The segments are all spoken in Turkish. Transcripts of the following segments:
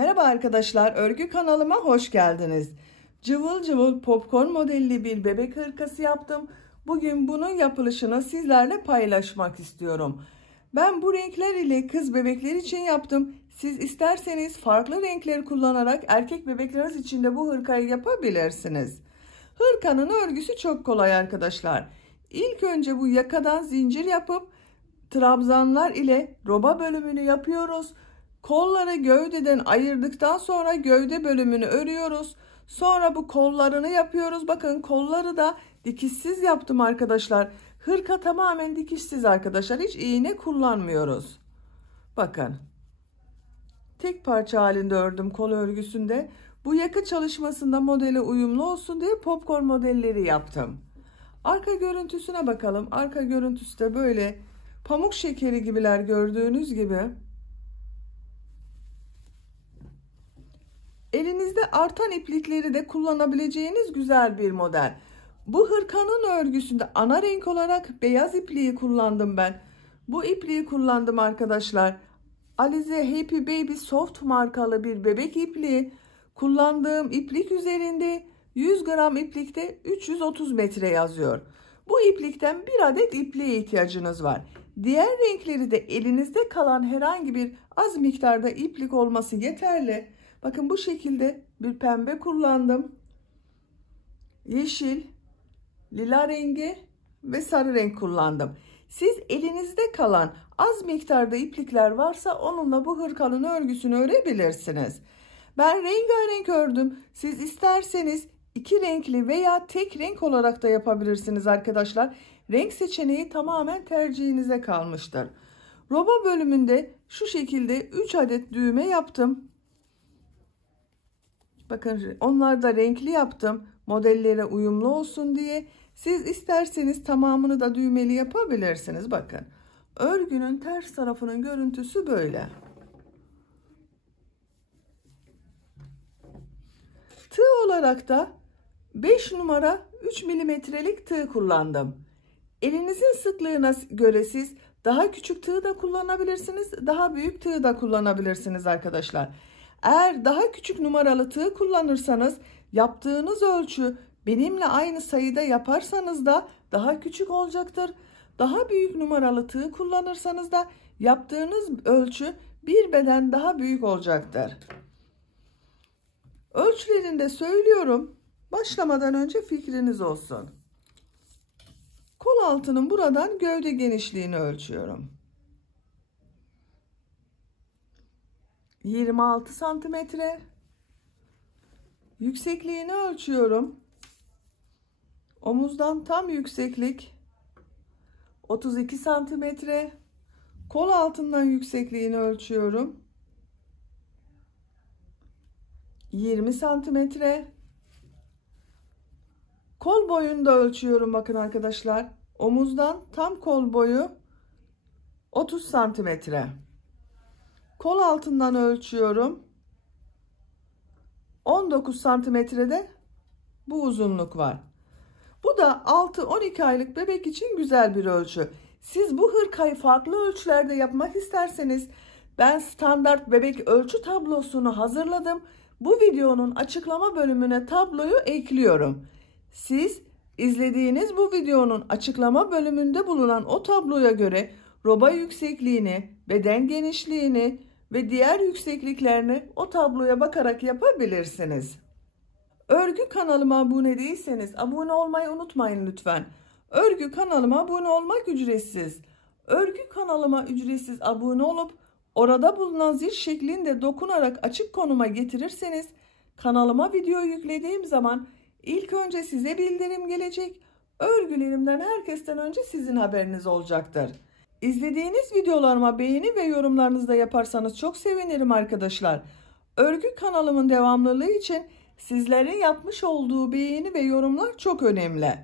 Merhaba arkadaşlar, örgü kanalıma hoş geldiniz. Cıvıl cıvıl popcorn modelli bir bebek hırkası yaptım. Bugün bunun yapılışını sizlerle paylaşmak istiyorum. Ben bu renkler ile kız bebekler için yaptım. Siz isterseniz farklı renkleri kullanarak erkek bebekleriniz için de bu hırkayı yapabilirsiniz. Hırkanın örgüsü çok kolay arkadaşlar. İlk önce bu yakadan zincir yapıp trabzanlar ile roba bölümünü yapıyoruz. Kolları gövdeden ayırdıktan sonra gövde bölümünü örüyoruz. Sonra bu kollarını yapıyoruz. Bakın kolları da dikişsiz yaptım arkadaşlar. Hırka tamamen dikişsiz arkadaşlar. Hiç iğne kullanmıyoruz. Bakın. Tek parça halinde ördüm kol örgüsünde. Bu yaka çalışmasında modele uyumlu olsun diye popcorn modelleri yaptım. Arka görüntüsüne bakalım. Arka görüntüsü de böyle pamuk şekeri gibiler gördüğünüz gibi. Elinizde artan iplikleri de kullanabileceğiniz güzel bir model. Bu hırkanın örgüsünde ana renk olarak beyaz ipliği kullandım ben. Bu ipliği kullandım arkadaşlar. Alize Happy Baby Soft markalı bir bebek ipliği. Kullandığım iplik üzerinde 100 gram iplikte 330 metre yazıyor. Bu iplikten bir adet ipliğe ihtiyacınız var. Diğer renkleri de elinizde kalan herhangi bir az miktarda iplik olması yeterli. Bakın bu şekilde bir pembe kullandım. Yeşil, lila rengi ve sarı renk kullandım. Siz elinizde kalan az miktarda iplikler varsa onunla bu hırkanın örgüsünü örebilirsiniz. Ben rengarenk ördüm. Siz isterseniz iki renkli veya tek renk olarak da yapabilirsiniz arkadaşlar. Renk seçeneği tamamen tercihinize kalmıştır. Roba bölümünde şu şekilde 3 adet düğme yaptım. Bakın onlar da renkli yaptım. Modellere uyumlu olsun diye. Siz isterseniz tamamını da düğmeli yapabilirsiniz. Bakın. Örgünün ters tarafının görüntüsü böyle. Tığ olarak da 5 numara 3 milimetrelik tığ kullandım. Elinizin sıklığına göre siz daha küçük tığ da kullanabilirsiniz. Daha büyük tığ da kullanabilirsiniz arkadaşlar. Eğer daha küçük numaralı tığ kullanırsanız yaptığınız ölçü benimle aynı sayıda yaparsanız da daha küçük olacaktır. Daha büyük numaralı tığ kullanırsanız da yaptığınız ölçü bir beden daha büyük olacaktır. Ölçülerini de söylüyorum. Başlamadan önce fikriniz olsun. Kol altının buradan gövde genişliğini ölçüyorum. 26 santimetre. Yüksekliğini ölçüyorum. Omuzdan tam yükseklik 32 santimetre. Kol altından yüksekliğini ölçüyorum. 20 santimetre. Kol boyunu da ölçüyorum bakın arkadaşlar. Omuzdan tam kol boyu 30 santimetre. Kol altından ölçüyorum. 19 santimetrede bu uzunluk var. Bu da 6-12 aylık bebek için güzel bir ölçü. Siz bu hırkayı farklı ölçülerde yapmak isterseniz ben standart bebek ölçü tablosunu hazırladım. Bu videonun açıklama bölümüne tabloyu ekliyorum. Siz izlediğiniz bu videonun açıklama bölümünde bulunan o tabloya göre roba yüksekliğini, beden genişliğini ve diğer yüksekliklerini o tabloya bakarak yapabilirsiniz. Örgü kanalıma abone değilseniz abone olmayı unutmayın lütfen. Örgü kanalıma abone olmak ücretsiz. Örgü kanalıma ücretsiz abone olup orada bulunan zil şeklinde dokunarak açık konuma getirirseniz kanalıma video yüklediğim zaman ilk önce size bildirim gelecek. Örgülerimden herkesten önce sizin haberiniz olacaktır. İzlediğiniz videolarıma beğeni ve yorumlarınızı da yaparsanız çok sevinirim arkadaşlar. Örgü kanalımın devamlılığı için sizlerin yapmış olduğu beğeni ve yorumlar çok önemli.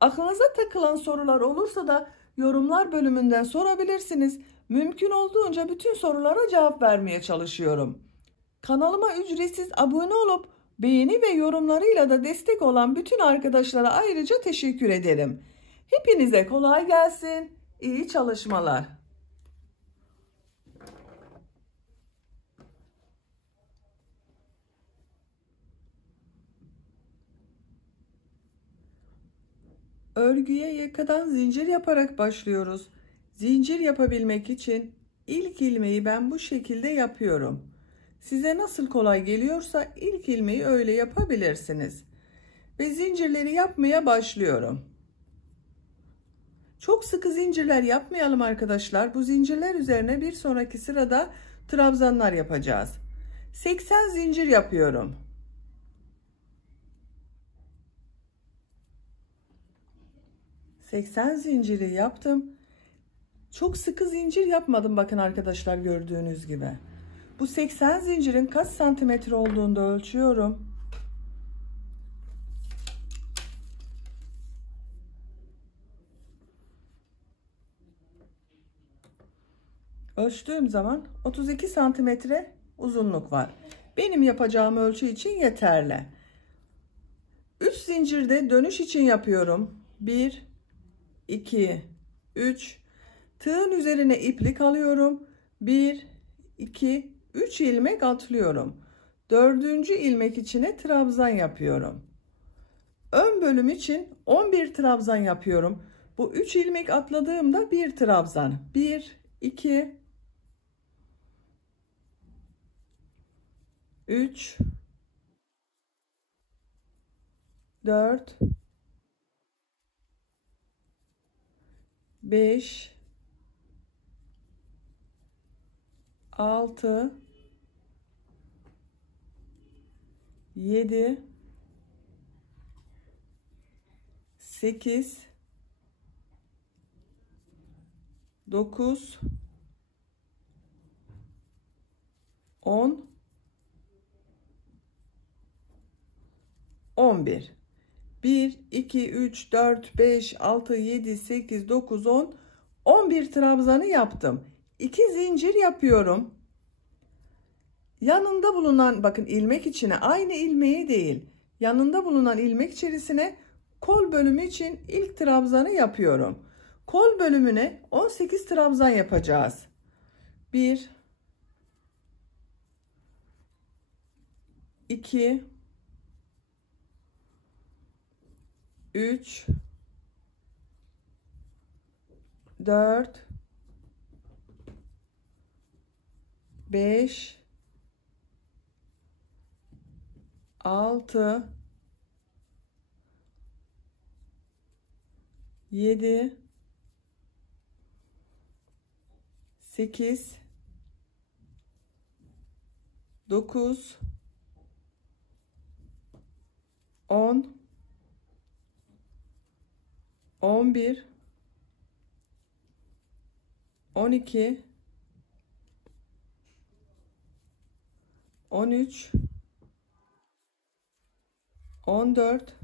Aklınıza takılan sorular olursa da yorumlar bölümünden sorabilirsiniz. Mümkün olduğunca bütün sorulara cevap vermeye çalışıyorum. Kanalıma ücretsiz abone olup beğeni ve yorumlarıyla da destek olan bütün arkadaşlara ayrıca teşekkür ederim. Hepinize kolay gelsin. İyi çalışmalar. Örgüye yakadan zincir yaparak başlıyoruz. Zincir yapabilmek için ilk ilmeği ben bu şekilde yapıyorum. Size nasıl kolay geliyorsa ilk ilmeği öyle yapabilirsiniz. Ve zincirleri yapmaya başlıyorum. Çok sıkı zincirler yapmayalım arkadaşlar. Bu zincirler üzerine bir sonraki sırada trabzanlar yapacağız. 80 zincir yapıyorum. 80 zinciri yaptım. Çok sıkı zincir yapmadım bakın arkadaşlar, gördüğünüz gibi. Bu 80 zincirin kaç santimetre olduğunu da ölçüyorum. Ölçtüğüm zaman 32 santimetre uzunluk var. Benim yapacağım ölçü için yeterli. 3 zincirde dönüş için yapıyorum. 1, 2, 3. Tığın üzerine iplik alıyorum. 1, 2, 3 ilmek atlıyorum. 4. ilmek içine trabzan yapıyorum. Ön bölüm için 11 trabzan yapıyorum. Bu 3 ilmek atladığımda bir trabzan. 1, 2, 3, 4, 5, 6, 7, 8, 9, 10, 11. 1, 2, 3, 4, 5, 6, 7, 8, 9, 10, 11 trabzanı yaptım. 2 zincir yapıyorum. Yanında bulunan bakın ilmek içine, aynı ilmeği değil, yanında bulunan ilmek içerisine kol bölümü için ilk trabzanı yapıyorum. Kol bölümüne 18 trabzan yapacağız. 1, 2, 3, 4, 5, 6, 7, 8, 9, 10, 11, 12, 13, 14,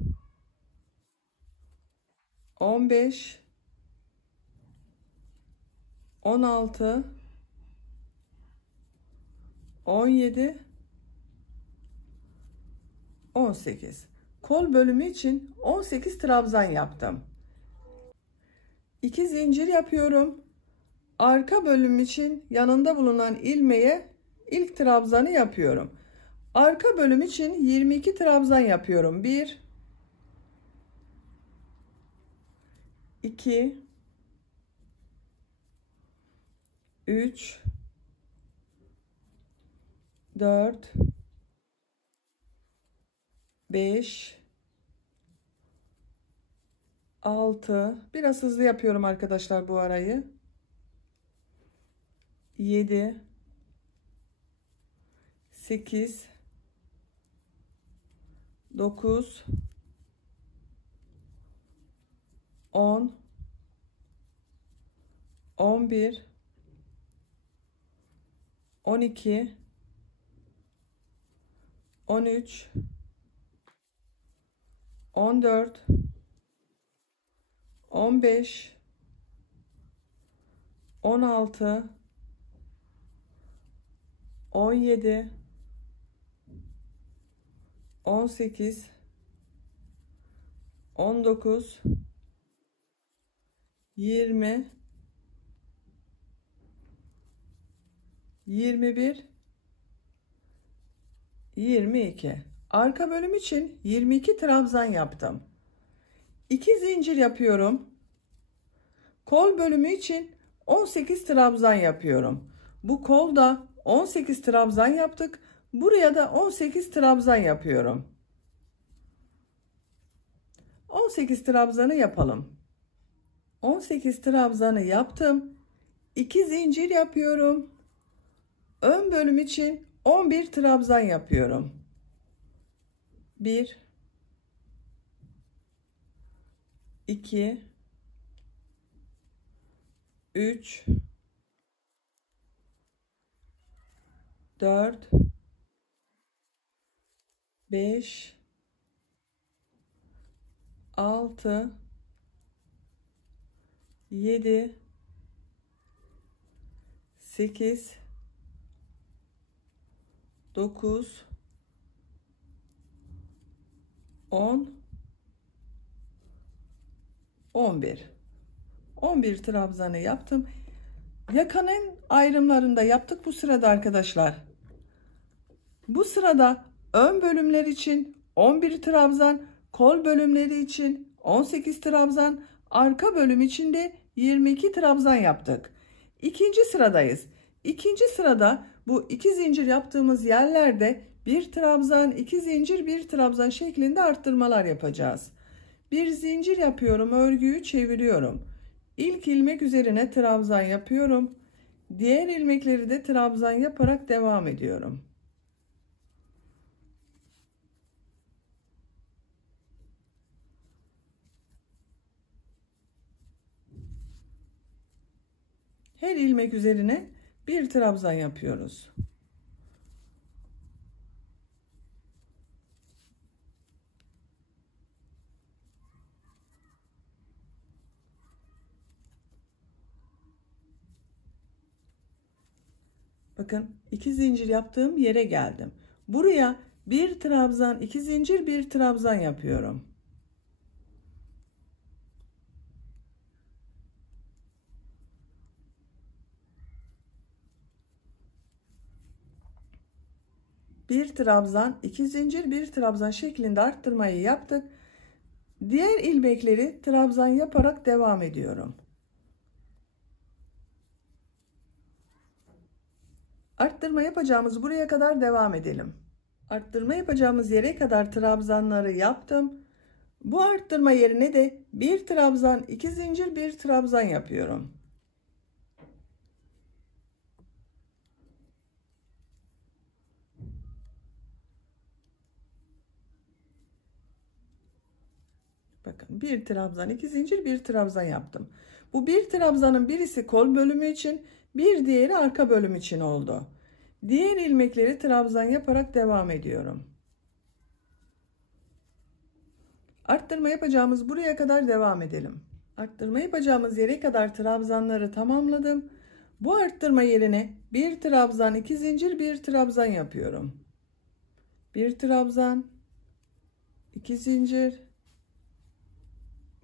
15, 16, 17, 18. Kol bölümü için 18 trabzan yaptım. 2 zincir yapıyorum. Arka bölüm için yanında bulunan ilmeğe ilk trabzanı yapıyorum. Arka bölüm için 22 trabzan yapıyorum. 1, 2, 3, 4, 5, 6, biraz hızlı yapıyorum arkadaşlar bu arayı. 7, 8, 9, 10, 11, 12, 13, 14, 15, 16, 17, 18, 19, 20, 21, 22. Arka bölüm için 22 trabzan yaptım. 2 zincir yapıyorum. Kol bölümü için 18 trabzan yapıyorum. Bu kolda 18 trabzan yaptık. Buraya da 18 trabzan yapıyorum. 18 trabzanı yapalım. 18 trabzanı yaptım. 2 zincir yapıyorum. Ön bölüm için 11 trabzan yapıyorum. 1 2 3 4 5 6 7 8 9 10 11 11 trabzanı yaptım. Yakanın ayrımlarında yaptık bu sırada arkadaşlar. Bu sırada ön bölümler için 11 trabzan, kol bölümleri için 18 trabzan, arka bölüm için de 22 trabzan yaptık. İkinci sıradayız. İkinci sırada bu 2 zincir yaptığımız yerlerde 1 trabzan, 2 zincir, 1 trabzan şeklinde arttırmalar yapacağız. Bir zincir yapıyorum, örgüyü çeviriyorum. İlk ilmek üzerine trabzan yapıyorum. Diğer ilmekleri de trabzan yaparak devam ediyorum. Her ilmek üzerine bir trabzan yapıyoruz. Bakın 2 zincir yaptığım yere geldim. Buraya bir trabzan, 2 zincir, bir trabzan yapıyorum. Bir trabzan, 2 zincir, bir trabzan şeklinde arttırmayı yaptık. Diğer ilmekleri trabzan yaparak devam ediyorum. Arttırma yapacağımız buraya kadar devam edelim. Arttırma yapacağımız yere kadar trabzanları yaptım. Bu arttırma yerine de bir trabzan, 2 zincir, bir trabzan yapıyorum. Bakın bir trabzan, 2 zincir, bir trabzan yaptım. Bu bir trabzanın birisi kol bölümü için, bir diğeri arka bölüm için oldu. Diğer ilmekleri trabzan yaparak devam ediyorum. Arttırma yapacağımız buraya kadar devam edelim. Arttırma yapacağımız yere kadar trabzanları tamamladım. Bu arttırma yerine bir trabzan, 2 zincir, bir trabzan yapıyorum. Bir trabzan, 2 zincir,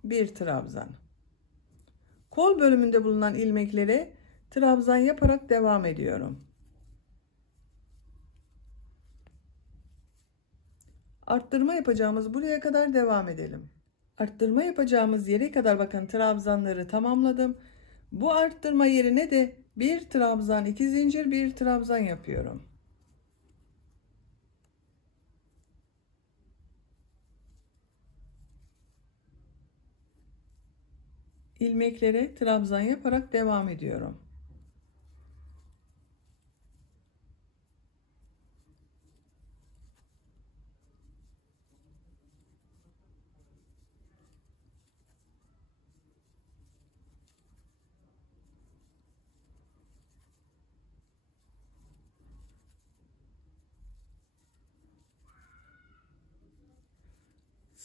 bir trabzan. Kol bölümünde bulunan ilmekleri trabzan yaparak devam ediyorum. Arttırma yapacağımız buraya kadar devam edelim. Arttırma yapacağımız yere kadar bakın trabzanları tamamladım. Bu arttırma yerine de bir trabzan, 2 zincir, bir trabzan yapıyorum. İlmeklere trabzan yaparak devam ediyorum.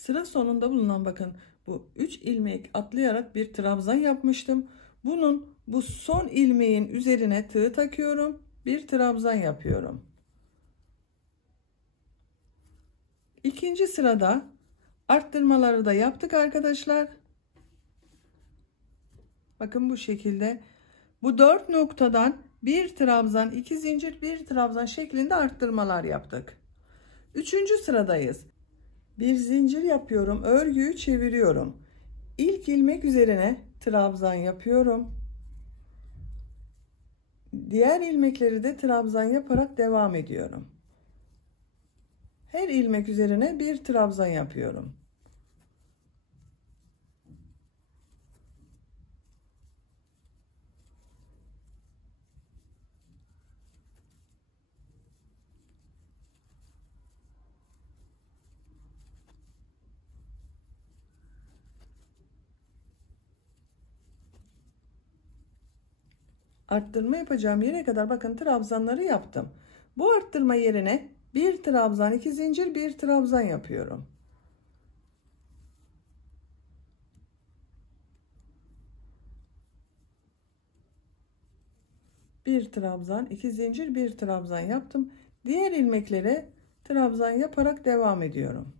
Sıra sonunda bulunan bakın bu 3 ilmek atlayarak bir trabzan yapmıştım. Bunun bu son ilmeğin üzerine tığ takıyorum. Bir trabzan yapıyorum. İkinci sırada arttırmaları da yaptık arkadaşlar. Bakın bu şekilde bu 4 noktadan bir trabzan, 2 zincir, bir trabzan şeklinde arttırmalar yaptık. Üçüncü sıradayız. Bir zincir yapıyorum, örgüyü çeviriyorum. İlk ilmek üzerine trabzan yapıyorum. Diğer ilmekleri de trabzan yaparak devam ediyorum. Her ilmek üzerine bir trabzan yapıyorum. Arttırma yapacağım yere kadar bakın trabzanları yaptım. Bu arttırma yerine bir trabzan, 2 zincir, bir trabzan yapıyorum. Bir trabzan, 2 zincir, bir trabzan yaptım. Diğer ilmeklere trabzan yaparak devam ediyorum.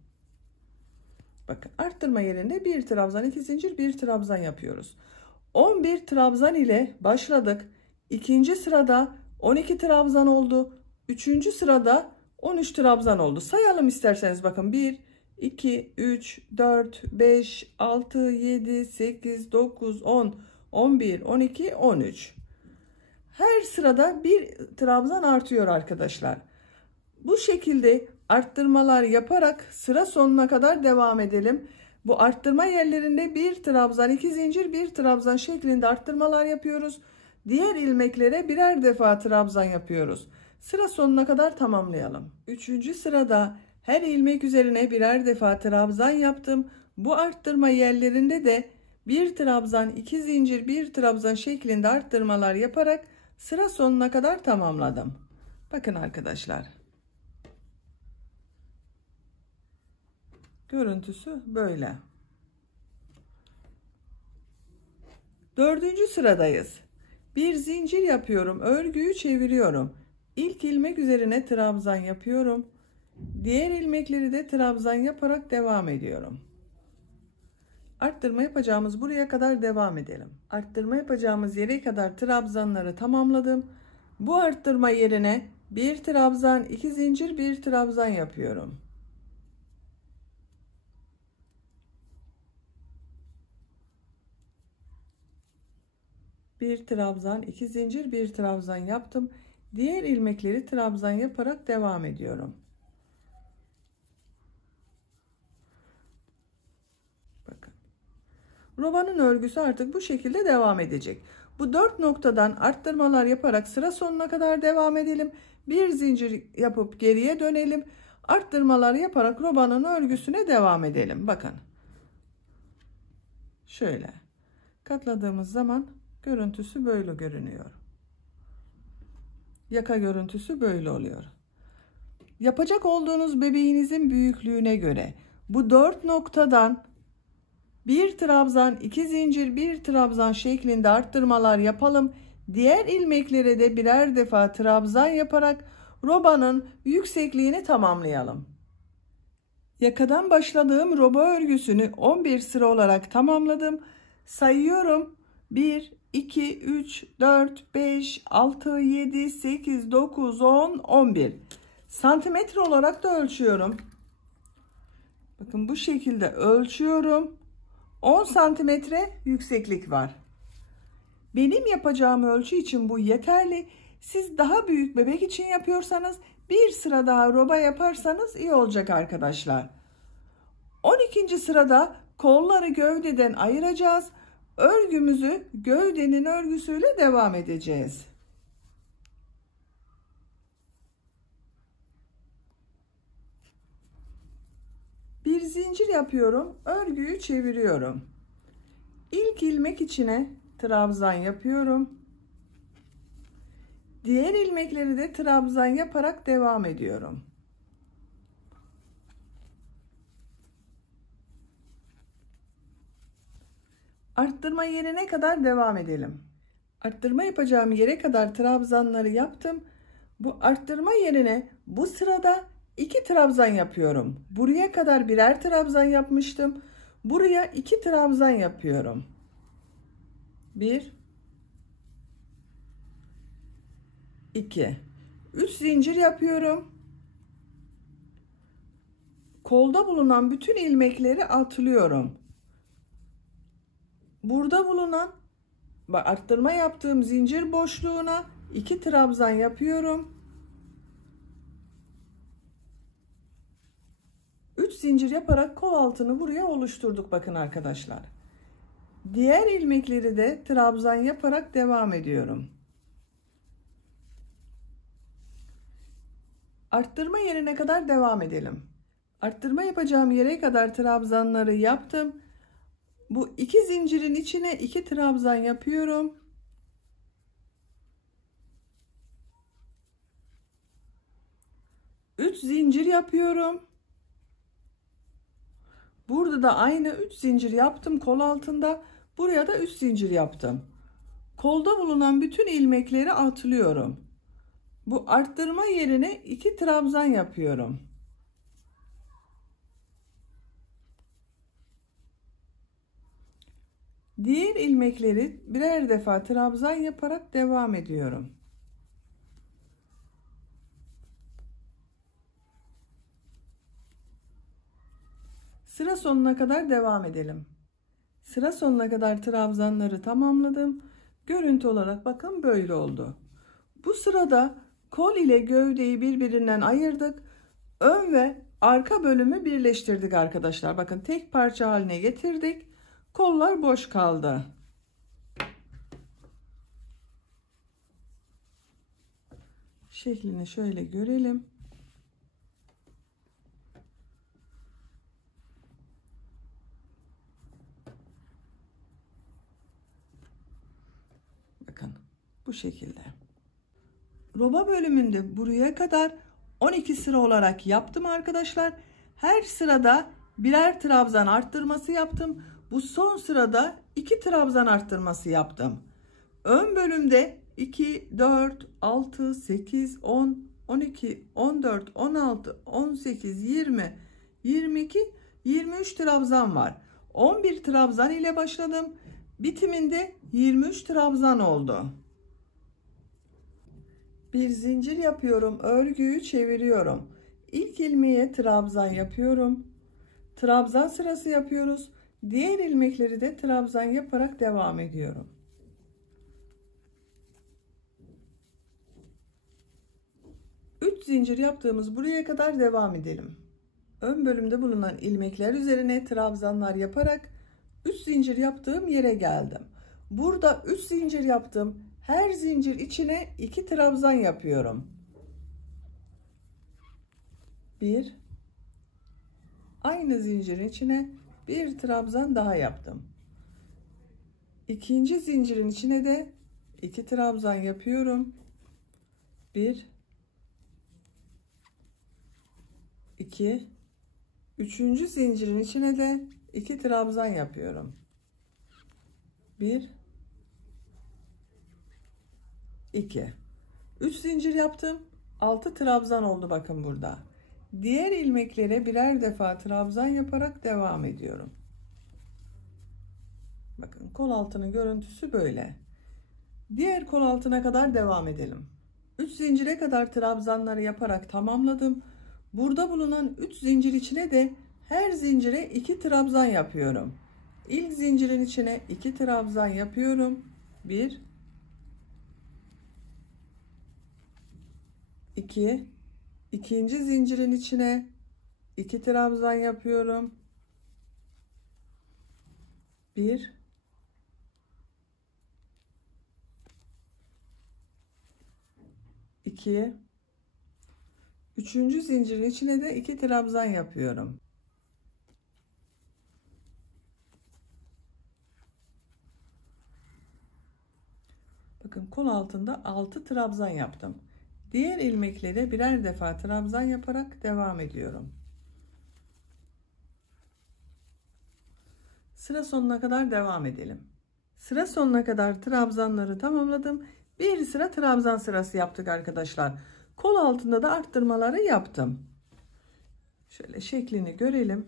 Bakın arttırma yerine bir trabzan, 2 zincir, bir trabzan yapıyoruz. 11 trabzan ile başladık. İkinci sırada 12 trabzan oldu. Üçüncü sırada 13 trabzan oldu. Sayalım isterseniz bakın. 1, 2, 3, 4, 5, 6, 7, 8, 9, 10, 11, 12, 13. Her sırada bir trabzan artıyor arkadaşlar. Bu şekilde arttırmalar yaparak sıra sonuna kadar devam edelim. Bu arttırma yerlerinde bir trabzan, 2 zincir, bir trabzan şeklinde arttırmalar yapıyoruz. Diğer ilmeklere birer defa trabzan yapıyoruz. Sıra sonuna kadar tamamlayalım. Üçüncü sırada her ilmek üzerine birer defa trabzan yaptım. Bu arttırma yerlerinde de bir trabzan, 2 zincir, bir trabzan şeklinde arttırmalar yaparak sıra sonuna kadar tamamladım. Bakın arkadaşlar. Görüntüsü böyle. Dördüncü sıradayız. Bir zincir yapıyorum. Örgüyü çeviriyorum. İlk ilmek üzerine trabzan yapıyorum. Diğer ilmekleri de trabzan yaparak devam ediyorum. Arttırma yapacağımız buraya kadar devam edelim. Arttırma yapacağımız yere kadar trabzanları tamamladım. Bu arttırma yerine bir trabzan, 2 zincir, bir trabzan yapıyorum. Bir trabzan, 2 zincir, bir trabzan yaptım. Diğer ilmekleri trabzan yaparak devam ediyorum. Bakın. Robanın örgüsü artık bu şekilde devam edecek. Bu 4 noktadan arttırmalar yaparak sıra sonuna kadar devam edelim. Bir zincir yapıp geriye dönelim. Arttırmalar yaparak robanın örgüsüne devam edelim. Bakın. Şöyle. Katladığımız zaman görüntüsü böyle görünüyor. Yaka görüntüsü böyle oluyor. Yapacak olduğunuz bebeğinizin büyüklüğüne göre bu 4 noktadan bir trabzan, 2 zincir, bir trabzan şeklinde arttırmalar yapalım. Diğer ilmeklere de birer defa trabzan yaparak robanın yüksekliğini tamamlayalım. Yakadan başladığım roba örgüsünü 11 sıra olarak tamamladım. Sayıyorum. 1, 2, 3, 4, 5, 6, 7, 8, 9, 10, 11. Santimetre olarak da ölçüyorum. Bakın bu şekilde ölçüyorum. 10 santimetre yükseklik var. Benim yapacağım ölçü için bu yeterli. Siz daha büyük bebek için yapıyorsanız bir sıra daha roba yaparsanız iyi olacak arkadaşlar. 12. sırada kolları gövdeden ayıracağız. Örgümüzü gövdenin örgüsüyle devam edeceğiz. Bir zincir yapıyorum. Örgüyü çeviriyorum. İlk ilmek içine trabzan yapıyorum. Diğer ilmekleri de trabzan yaparak devam ediyorum. Arttırma yerine kadar devam edelim. Arttırma yapacağım yere kadar trabzanları yaptım. Bu arttırma yerine bu sırada 2 trabzan yapıyorum. Buraya kadar birer trabzan yapmıştım. Buraya 2 trabzan yapıyorum. 1, 2, 3 zincir yapıyorum. Kolda bulunan bütün ilmekleri atlıyorum. burada bulunan arttırma yaptığım zincir boşluğuna 2 trabzan yapıyorum. 3 zincir yaparak kol altını buraya oluşturduk bakın arkadaşlar. Diğer ilmekleri de trabzan yaparak devam ediyorum. Arttırma yerine kadar devam edelim. Arttırma yapacağım yere kadar trabzanları yaptım. Bu 2 zincirin içine 2 trabzan yapıyorum. Üç zincir yapıyorum. Burada da aynı 3 zincir yaptım kol altında. Buraya da 3 zincir yaptım. Kolda bulunan bütün ilmekleri atlıyorum. Bu arttırma yerine 2 trabzan yapıyorum. Diğer ilmekleri birer defa trabzan yaparak devam ediyorum. Sıra sonuna kadar devam edelim. Sıra sonuna kadar trabzanları tamamladım. Görüntü olarak bakın böyle oldu. Bu sırada kol ile gövdeyi birbirinden ayırdık. Ön ve arka bölümü birleştirdik arkadaşlar. Bakın tek parça haline getirdik. Kollar boş kaldı. Şeklini şöyle görelim. Bakın bu şekilde. Roba bölümünde buraya kadar 12 sıra olarak yaptım arkadaşlar. Her sırada birer trabzan arttırması yaptım. Bu son sırada 2 trabzan arttırması yaptım. Ön bölümde 2, 4, 6, 8, 10, 12, 14, 16, 18, 20, 22, 23 trabzan var. 11 trabzan ile başladım. Bitiminde 23 trabzan oldu. Bir zincir yapıyorum. Örgüyü çeviriyorum. İlk ilmeğe trabzan yapıyorum. Trabzan sırası yapıyoruz. Diğer ilmekleri de trabzan yaparak devam ediyorum. Üç zincir yaptığımız buraya kadar devam edelim. Ön bölümde bulunan ilmekler üzerine trabzanlar yaparak 3 zincir yaptığım yere geldim. Burada 3 zincir yaptım. Her zincir içine 2 trabzan yapıyorum. 1, aynı zincirin içine bir trabzan daha yaptım. İkinci zincirin içine de 2 trabzan yapıyorum. 1, 2, üçüncü zincirin içine de 2 trabzan yapıyorum. 1, 2, 3 zincir yaptım. 6 trabzan oldu bakın burada. Diğer ilmeklere birer defa trabzan yaparak devam ediyorum. Bakın kol altının görüntüsü böyle. Diğer kol altına kadar devam edelim. 3 zincire kadar trabzanları yaparak tamamladım. Burada bulunan 3 zincir içine de her zincire 2 trabzan yapıyorum. İlk zincirin içine 2 trabzan yapıyorum. 1, 2, ikinci zincirin içine 2 trabzan yapıyorum. 1, 2, üçüncü zincirin içine de 2 trabzan yapıyorum. Bakın kol altında 6 trabzan yaptım. Diğer ilmeklere birer defa trabzan yaparak devam ediyorum. Sıra sonuna kadar devam edelim. Sıra sonuna kadar trabzanları tamamladım. Bir sıra trabzan sırası yaptık arkadaşlar. Kol altında da arttırmaları yaptım. Şöyle şeklini görelim.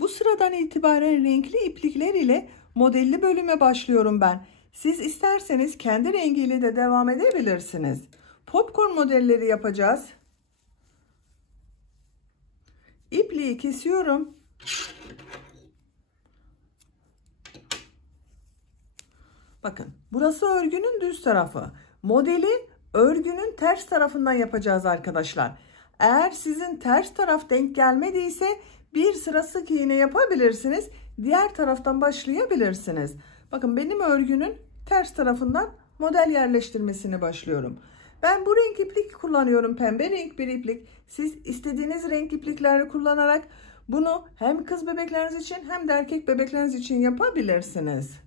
Bu sıradan itibaren renkli iplikler ile modelli bölüme başlıyorum ben. Siz isterseniz kendi rengiyle de devam edebilirsiniz. Popcorn modelleri yapacağız. İpliği kesiyorum. Bakın burası örgünün düz tarafı. Modeli örgünün ters tarafından yapacağız arkadaşlar. Eğer sizin ters taraf denk gelmediyse bir sıra sık iğne yapabilirsiniz. Diğer taraftan başlayabilirsiniz. Bakın benim örgünün ters tarafından model yerleştirmesini başlıyorum. Ben bu renk iplik kullanıyorum. Pembe renk bir iplik. Siz istediğiniz renk iplikleri kullanarak bunu hem kız bebekleriniz için hem de erkek bebekleriniz için yapabilirsiniz.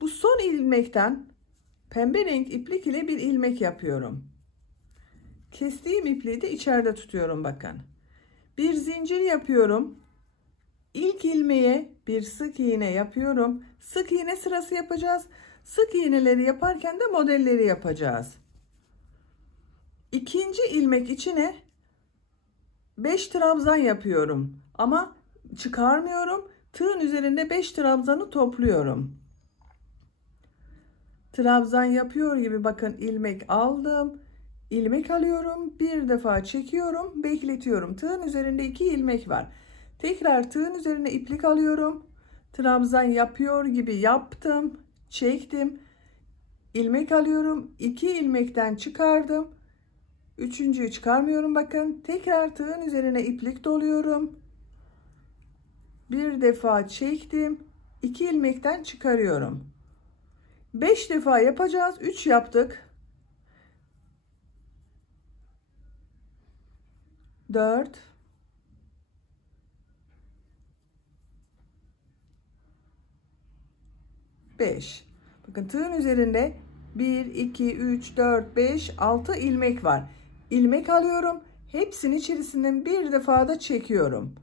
Bu son ilmekten pembe renk iplik ile bir ilmek yapıyorum. Kestiğim ipliği de içeride tutuyorum bakın. Bir zincir yapıyorum. İlk ilmeğe bir sık iğne yapıyorum. Sık iğne sırası yapacağız. Sık iğneleri yaparken de modelleri yapacağız. İkinci ilmek içine 5 trabzan yapıyorum. Ama çıkarmıyorum. Tığın üzerinde 5 trabzanı topluyorum. Trabzan yapıyor gibi bakın ilmek aldım. İlmek alıyorum. Bir defa çekiyorum. Bekletiyorum. Tığın üzerinde 2 ilmek var. Tekrar tığın üzerine iplik alıyorum. Trabzan yapıyor gibi yaptım. Çektim. İlmek alıyorum. 2 ilmekten çıkardım. Üçüncüyü çıkarmıyorum bakın. Tekrar tığın üzerine iplik doluyorum. Bir defa çektim. 2 ilmekten çıkarıyorum. 5 defa yapacağız. 3 yaptık. 4 5. Bakın tığın üzerinde 1 2 3 4 5 6 ilmek var. İlmek alıyorum. Hepsinin içerisinden bir defa da çekiyorum.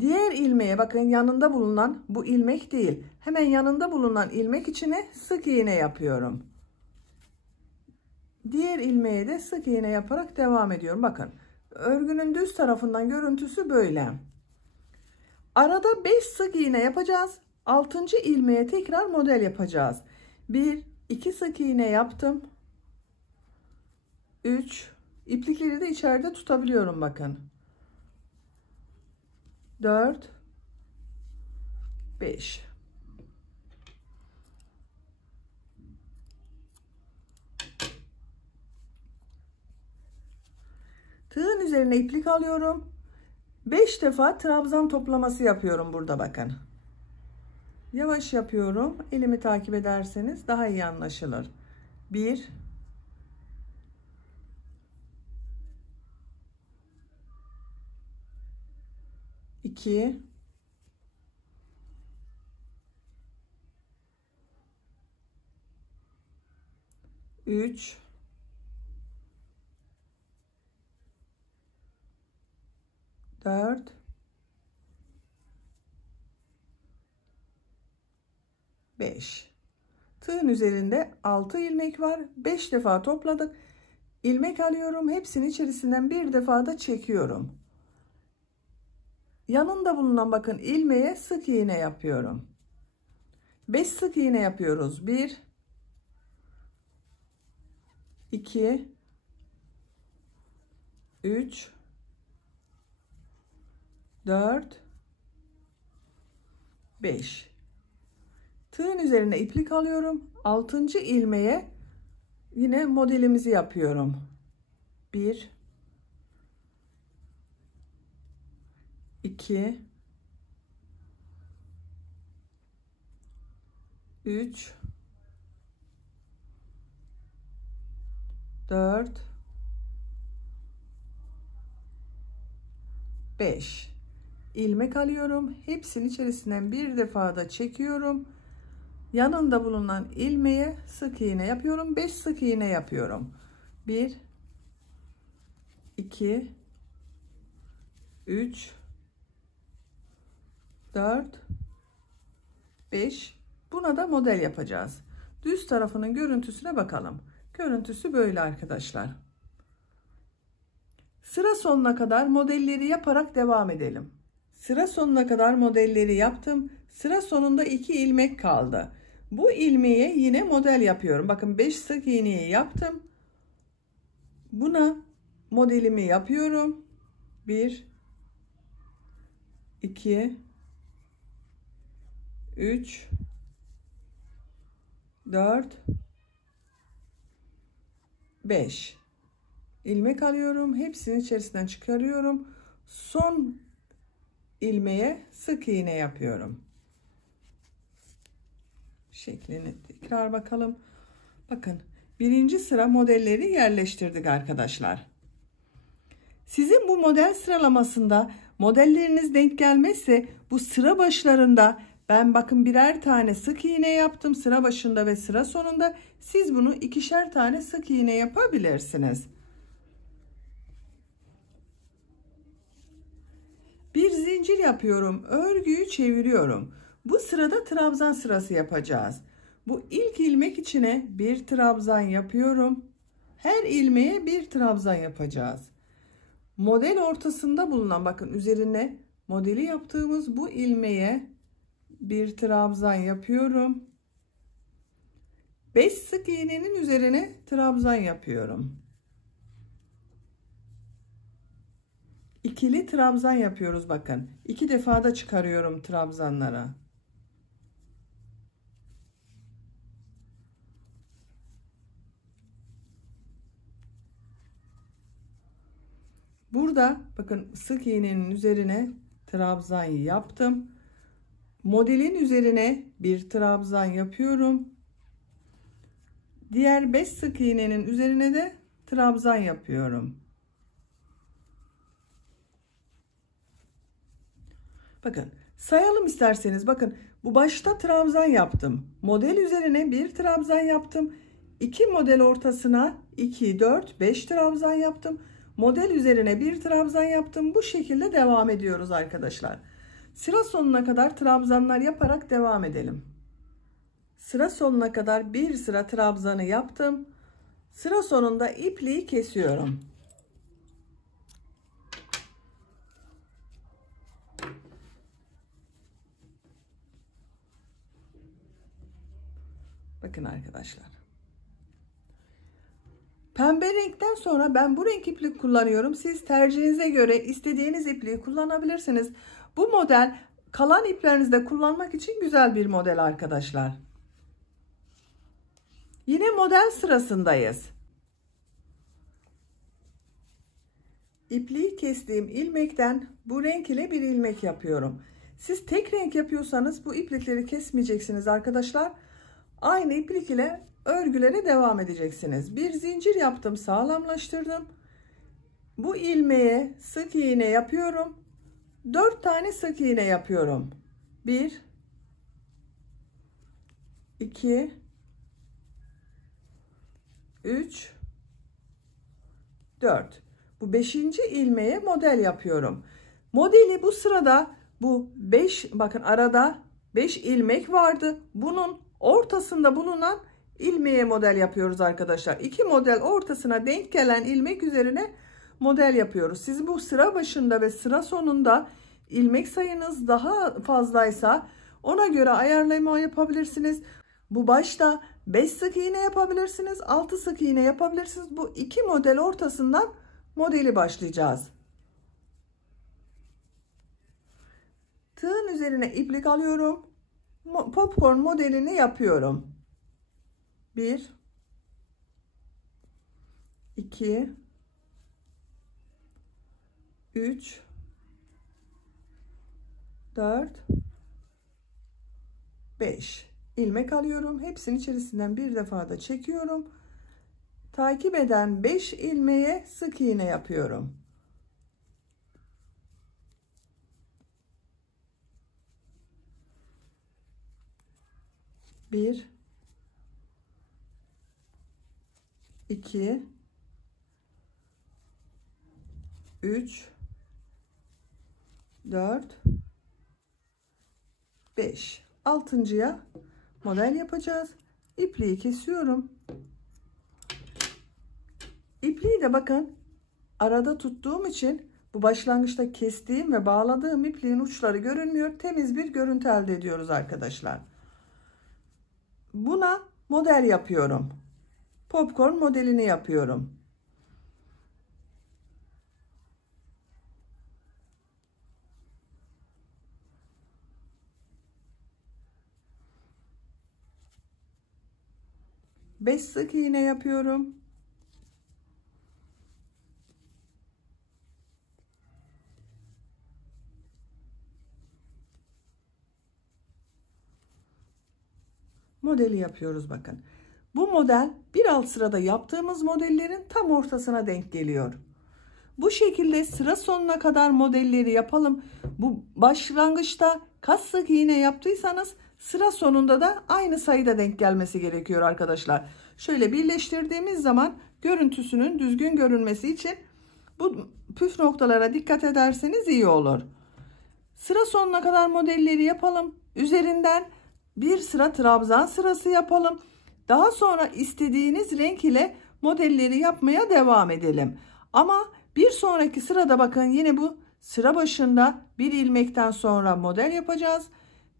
Diğer ilmeğe bakın yanında bulunan bu ilmek değil. Hemen yanında bulunan ilmek içine sık iğne yapıyorum. Diğer ilmeğe de sık iğne yaparak devam ediyorum. Bakın örgünün düz tarafından görüntüsü böyle. Arada 5 sık iğne yapacağız. 6. ilmeğe tekrar model yapacağız. 1 2 sık iğne yaptım. 3 iplikleri de içeride tutabiliyorum bakın. 4 5 Tığın üzerine iplik alıyorum. 5 defa trabzan toplaması yapıyorum burada bakın. Yavaş yapıyorum. Elimi takip ederseniz daha iyi anlaşılır. 1 2 3 4 5 Tığın üzerinde 6 ilmek var. 5 defa topladık. İlmek alıyorum. Hepsinin içerisinden bir defa da çekiyorum. Yanında bulunan bakın ilmeğe sık iğne yapıyorum. 5 sık iğne yapıyoruz. 1 2 3 4 5 Tığın üzerine iplik alıyorum. 6. ilmeğe yine modelimizi yapıyorum. 1 2 3 4 5 ilmek alıyorum. Hepsinin içerisinden bir defa da çekiyorum. Yanında bulunan ilmeğe sık iğne yapıyorum. 5 sık iğne yapıyorum. 1 2 3 4 5 Buna da model yapacağız. Düz tarafının görüntüsüne bakalım. Görüntüsü böyle arkadaşlar. Sıra sonuna kadar modelleri yaparak devam edelim. Sıra sonuna kadar modelleri yaptım. Sıra sonunda 2 ilmek kaldı. Bu ilmeğe yine model yapıyorum. Bakın 5 sık iğneyi yaptım. Buna modelimi yapıyorum. 1 2 3 4 5 ilmek alıyorum. Hepsini içerisinden çıkarıyorum. Son ilmeğe sık iğne yapıyorum. Şeklini tekrar bakalım. Bakın, birinci sıra modelleri yerleştirdik arkadaşlar. Sizin bu model sıralamasında modelleriniz denk gelmezse bu sıra başlarında ben bakın birer tane sık iğne yaptım sıra başında ve sıra sonunda. Siz bunu ikişer tane sık iğne yapabilirsiniz. Bir zincir yapıyorum, örgüyü çeviriyorum. Bu sırada trabzan sırası yapacağız. Bu ilk ilmek içine bir trabzan yapıyorum. Her ilmeğe bir trabzan yapacağız. Model ortasında bulunan, bakın üzerine modeli yaptığımız bu ilmeğe bir trabzan yapıyorum. 5 sık iğnenin üzerine trabzan yapıyorum. İkili trabzan yapıyoruz bakın. 2 defa da çıkarıyorum trabzanlara. Burada bakın sık iğnenin üzerine trabzan yaptım. Modelin üzerine bir trabzan yapıyorum. Diğer 5 sık iğnenin üzerine de trabzan yapıyorum. Bakın sayalım isterseniz. Bakın bu başta trabzan yaptım. Model üzerine bir trabzan yaptım. 2 model ortasına 2, 4, 5 trabzan yaptım. Model üzerine bir trabzan yaptım. Bu şekilde devam ediyoruz arkadaşlar. Sıra sonuna kadar trabzanlar yaparak devam edelim. Sıra sonuna kadar bir sıra trabzanı yaptım. Sıra sonunda ipliği kesiyorum. Bakın arkadaşlar. Pembe renkten sonra ben bu renk iplik kullanıyorum. Siz tercihinize göre istediğiniz ipliği kullanabilirsiniz. Bu model kalan iplerinizde kullanmak için güzel bir model arkadaşlar. Yine model sırasındayız. İpliği kestiğim ilmekten bu renk ile bir ilmek yapıyorum. Siz tek renk yapıyorsanız bu iplikleri kesmeyeceksiniz arkadaşlar. Aynı iplik ile örgülere devam edeceksiniz. Bir zincir yaptım, sağlamlaştırdım. Bu ilmeğe sık iğne yapıyorum. 4 tane sık iğne yapıyorum. 1 2 3 4. Bu 5. ilmeğe model yapıyorum. Modeli bu sırada bu 5, bakın arada 5 ilmek vardı. Bunun ortasında bulunan ilmeğe model yapıyoruz arkadaşlar. 2 model ortasına denk gelen ilmek üzerine model yapıyoruz. Siz bu sıra başında ve sıra sonunda ilmek sayınız daha fazlaysa ona göre ayarlama yapabilirsiniz. Bu başta 5 sık iğne yapabilirsiniz, 6 sık iğne yapabilirsiniz. Bu 2 model ortasından modeli başlayacağız. Tığın üzerine iplik alıyorum. Popcorn modelini yapıyorum. 1 2 3 4 5 ilmek alıyorum. Hepsinin içerisinden bir defa da çekiyorum. Takip eden 5 ilmeğe sık iğne yapıyorum. Bir, 2 3 4 5. Altıncıya model yapacağız. İpliği kesiyorum. İpliği de bakın arada tuttuğum için bu başlangıçta kestiğim ve bağladığım ipliğin uçları görünmüyor. Temiz bir görüntü elde ediyoruz arkadaşlar. Buna model yapıyorum. Popcorn modelini yapıyorum. 5 sık iğne yapıyorum. Modeli yapıyoruz bakın. Bu model bir alt sırada yaptığımız modellerin tam ortasına denk geliyor. Bu şekilde sıra sonuna kadar modelleri yapalım. Bu başlangıçta kaç sık iğne yaptıysanız sıra sonunda da aynı sayıda denk gelmesi gerekiyor arkadaşlar. Şöyle birleştirdiğimiz zaman görüntüsünün düzgün görünmesi için bu püf noktalara dikkat ederseniz iyi olur. Sıra sonuna kadar modelleri yapalım. Üzerinden bir sıra trabzan sırası yapalım. Daha sonra istediğiniz renk ile modelleri yapmaya devam edelim. Ama bir sonraki sırada bakın yine bu sıra başında bir ilmekten sonra model yapacağız.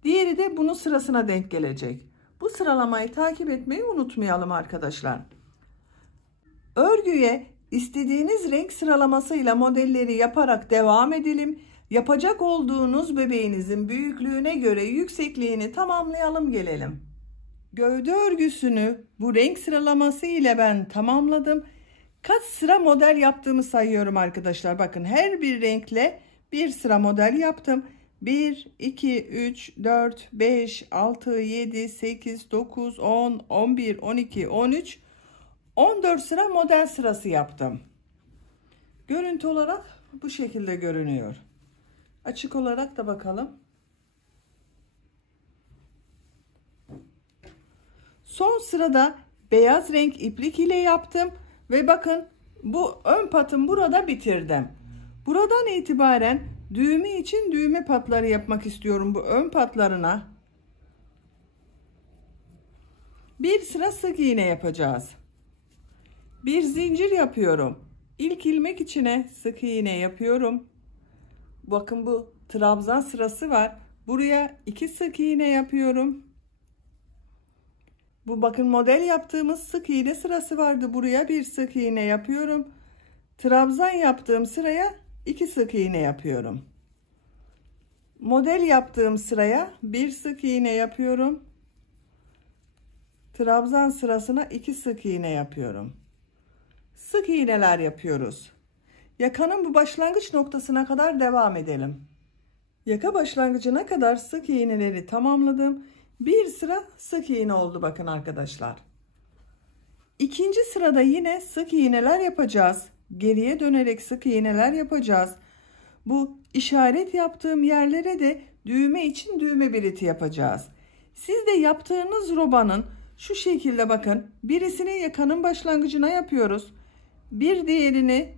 Diğeri de bunun sırasına denk gelecek. Bu sıralamayı takip etmeyi unutmayalım arkadaşlar. Örgüye istediğiniz renk sıralamasıyla modelleri yaparak devam edelim. Yapacak olduğunuz bebeğinizin büyüklüğüne göre yüksekliğini tamamlayalım gelelim. Gövde örgüsünü bu renk sıralaması ile ben tamamladım. Kaç sıra model yaptığımı sayıyorum arkadaşlar. Bakın her bir renkle bir sıra model yaptım. 1, 2, 3, 4, 5, 6, 7, 8, 9, 10, 11, 12, 13, 14 sıra model sırası yaptım. Görüntü olarak bu şekilde görünüyor. Açık olarak da bakalım. Son sırada beyaz renk iplik ile yaptım ve bakın bu ön patım burada bitirdim. Buradan itibaren düğme için düğme patları yapmak istiyorum bu ön patlarına. Bir sıra sık iğne yapacağız. Bir zincir yapıyorum. İlk ilmek içine sık iğne yapıyorum. Bakın bu trabzan sırası var. Buraya 2 sık iğne yapıyorum. Bu bakın model yaptığımız sık iğne sırası vardı. Buraya bir sık iğne yapıyorum. Trabzan yaptığım sıraya 2 sık iğne yapıyorum. Model yaptığım sıraya bir sık iğne yapıyorum. Trabzan sırasına 2 sık iğne yapıyorum. Sık iğneler yapıyoruz. Yakanın bu başlangıç noktasına kadar devam edelim. Yaka başlangıcına kadar sık iğneleri tamamladım. Bir sıra sık iğne oldu bakın arkadaşlar. İkinci sırada yine sık iğneler yapacağız. Geriye dönerek sık iğneler yapacağız. Bu işaret yaptığım yerlere de düğme için düğme biriti yapacağız. Siz de yaptığınız robanın şu şekilde bakın birisini yakanın başlangıcına yapıyoruz. Bir diğerini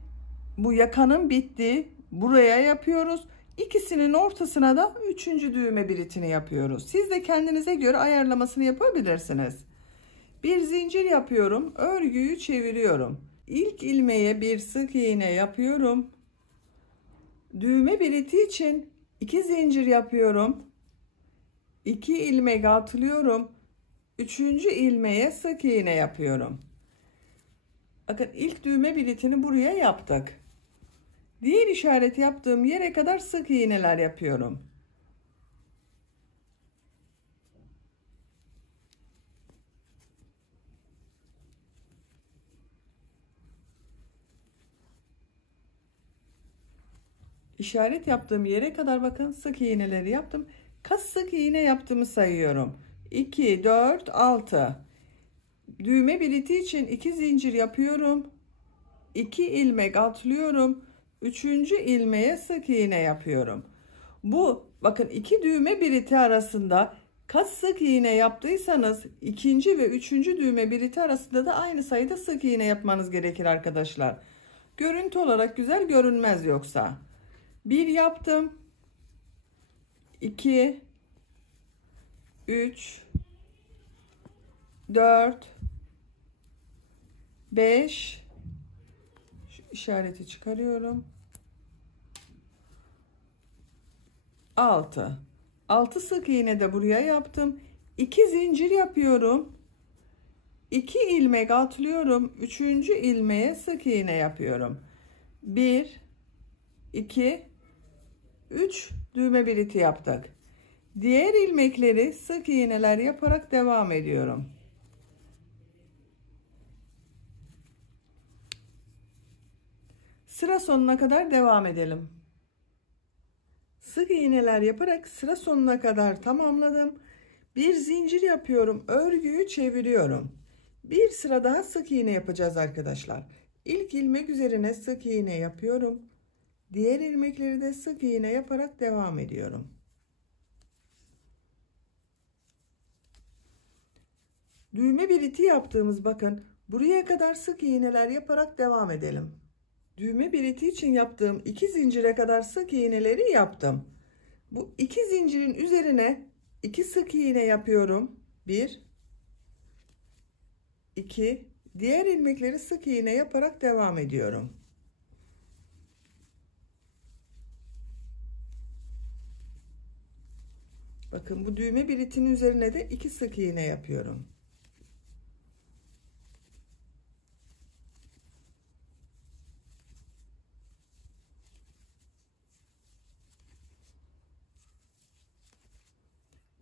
bu yakanın bittiği buraya yapıyoruz. İkisinin ortasına da üçüncü düğme biritini yapıyoruz. Siz de kendinize göre ayarlamasını yapabilirsiniz. Bir zincir yapıyorum. Örgüyü çeviriyorum. İlk ilmeğe bir sık iğne yapıyorum. Düğme biriti için 2 zincir yapıyorum. 2 ilmek atlıyorum. Üçüncü ilmeğe sık iğne yapıyorum. Bakın ilk düğme biritini buraya yaptık. Diğer işaret yaptığım yere kadar sık iğneler yapıyorum. İşaret yaptığım yere kadar bakın sık iğneleri yaptım. Kaç sık iğne yaptığımı sayıyorum. 2, 4, 6. Düğme biriti için 2 zincir yapıyorum. 2 ilmek atlıyorum. Üçüncü ilmeğe sık iğne yapıyorum. Bu bakın 2 düğme biriti arasında kaç sık iğne yaptıysanız ikinci ve üçüncü düğme biriti arasında da aynı sayıda sık iğne yapmanız gerekir arkadaşlar. Görüntü olarak güzel görünmez yoksa. 1 yaptım. 2 3 4 5 şu işareti çıkarıyorum. 6 sık iğne de buraya yaptım. 2 zincir yapıyorum. 2 ilmek atlıyorum. Üçüncü ilmeğe sık iğne yapıyorum. 1 2 3 düğme biriti yaptık. Diğer ilmekleri sık iğneler yaparak devam ediyorum. Sıra sonuna kadar devam edelim. Sık iğneler yaparak sıra sonuna kadar tamamladım. Bir zincir yapıyorum. Örgüyü çeviriyorum. Bir sıra daha sık iğne yapacağız arkadaşlar. İlk ilmek üzerine sık iğne yapıyorum. Diğer ilmekleri de sık iğne yaparak devam ediyorum. Düğme biriti yaptığımız, bakın buraya kadar sık iğneler yaparak devam edelim. Düğme biriti için yaptığım 2 zincire kadar sık iğneleri yaptım. Bu 2 zincirin üzerine 2 sık iğne yapıyorum. 1 2, diğer ilmekleri sık iğne yaparak devam ediyorum. Bakın bu düğme biritinin üzerine de 2 sık iğne yapıyorum.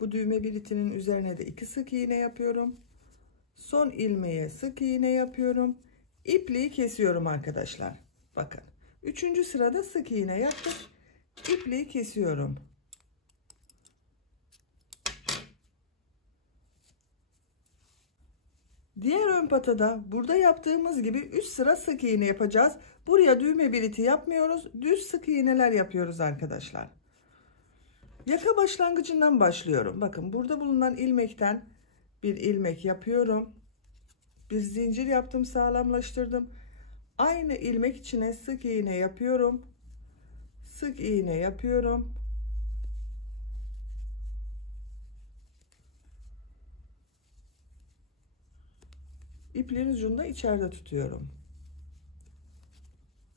Bu düğme biritinin üzerine de 2 sık iğne yapıyorum. Son ilmeğe sık iğne yapıyorum. İpliği kesiyorum arkadaşlar. Bakın 3. sırada sık iğne yaptık. İpliği kesiyorum. Diğer ön patada burada yaptığımız gibi 3 sıra sık iğne yapacağız. Buraya düğme biriti yapmıyoruz. Düz sık iğneler yapıyoruz arkadaşlar. Yaka başlangıcından başlıyorum. Bakın burada bulunan ilmekten bir ilmek yapıyorum. Bir zincir yaptım, sağlamlaştırdım. Aynı ilmek içine sık iğne yapıyorum. Sık iğne yapıyorum. İplerin ucunu da içeride tutuyorum.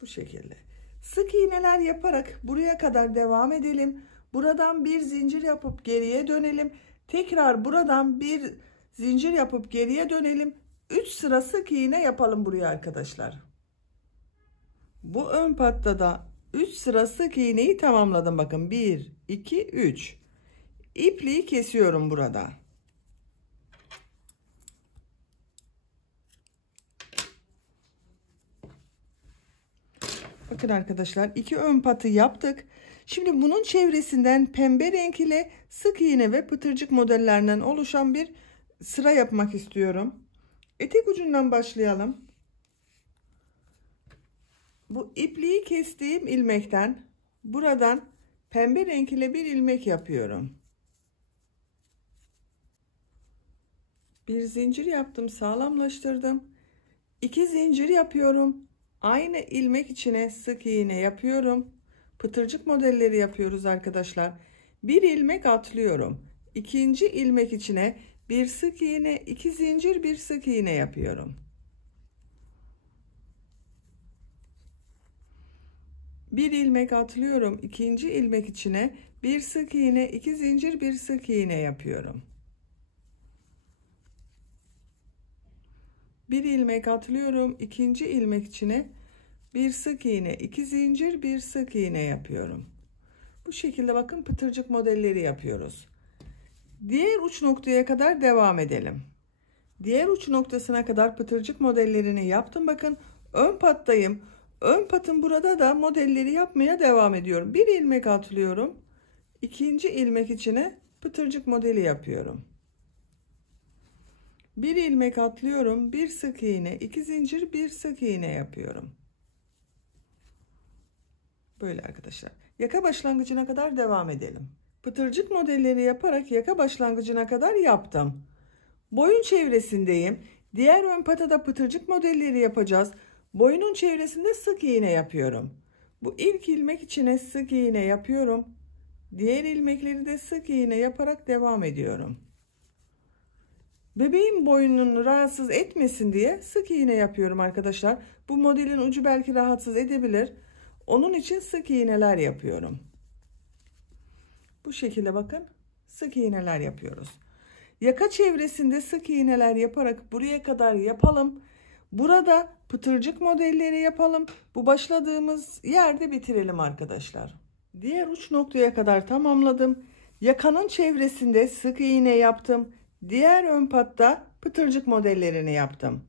Bu şekilde. Sık iğneler yaparak buraya kadar devam edelim. Buradan bir zincir yapıp geriye dönelim. Tekrar buradan bir zincir yapıp geriye dönelim. 3 sıra sık iğne yapalım buraya arkadaşlar. Bu ön patta da 3 sıra sık iğneyi tamamladım. Bakın 1 2 3. İpliği kesiyorum burada. Bakın arkadaşlar, 2 ön patı yaptık. Şimdi bunun çevresinden pembe renk ile sık iğne ve pıtırcık modellerinden oluşan bir sıra yapmak istiyorum. Etek ucundan başlayalım. Bu ipliği kestiğim ilmekten buradan pembe renk ile bir ilmek yapıyorum. Bir zincir yaptım, sağlamlaştırdım. 2 zincir yapıyorum. Aynı ilmek içine sık iğne yapıyorum. Pıtırcık modelleri yapıyoruz arkadaşlar. Bir ilmek atlıyorum. İkinci ilmek içine bir sık iğne, 2 zincir, bir sık iğne yapıyorum. Bir ilmek atlıyorum. İkinci ilmek içine bir sık iğne, 2 zincir, bir sık iğne yapıyorum. Bir ilmek atlıyorum. İkinci ilmek içine bir sık iğne, 2 zincir, bir sık iğne yapıyorum. Bu şekilde bakın pıtırcık modelleri yapıyoruz. Diğer uç noktaya kadar devam edelim. Diğer uç noktasına kadar pıtırcık modellerini yaptım. Bakın ön pattayım. Ön patın burada da modelleri yapmaya devam ediyorum. Bir ilmek atlıyorum. İkinci ilmek içine pıtırcık modeli yapıyorum. Bir ilmek atlıyorum. Bir sık iğne, 2 zincir, bir sık iğne yapıyorum. Böyle arkadaşlar. Yaka başlangıcına kadar devam edelim. Pıtırcık modelleri yaparak yaka başlangıcına kadar yaptım. Boyun çevresindeyim. Diğer ön patada pıtırcık modelleri yapacağız. Boyunun çevresinde sık iğne yapıyorum. Bu ilk ilmek içine sık iğne yapıyorum. Diğer ilmekleri de sık iğne yaparak devam ediyorum. Bebeğin boynunu rahatsız etmesin diye sık iğne yapıyorum arkadaşlar. Bu modelin ucu belki rahatsız edebilir. Onun için sık iğneler yapıyorum. Bu şekilde bakın sık iğneler yapıyoruz. Yaka çevresinde sık iğneler yaparak buraya kadar yapalım. Burada pıtırcık modelleri yapalım. Bu başladığımız yerde bitirelim arkadaşlar. Diğer uç noktaya kadar tamamladım. Yakanın çevresinde sık iğne yaptım. Diğer ön patta pıtırcık modellerini yaptım.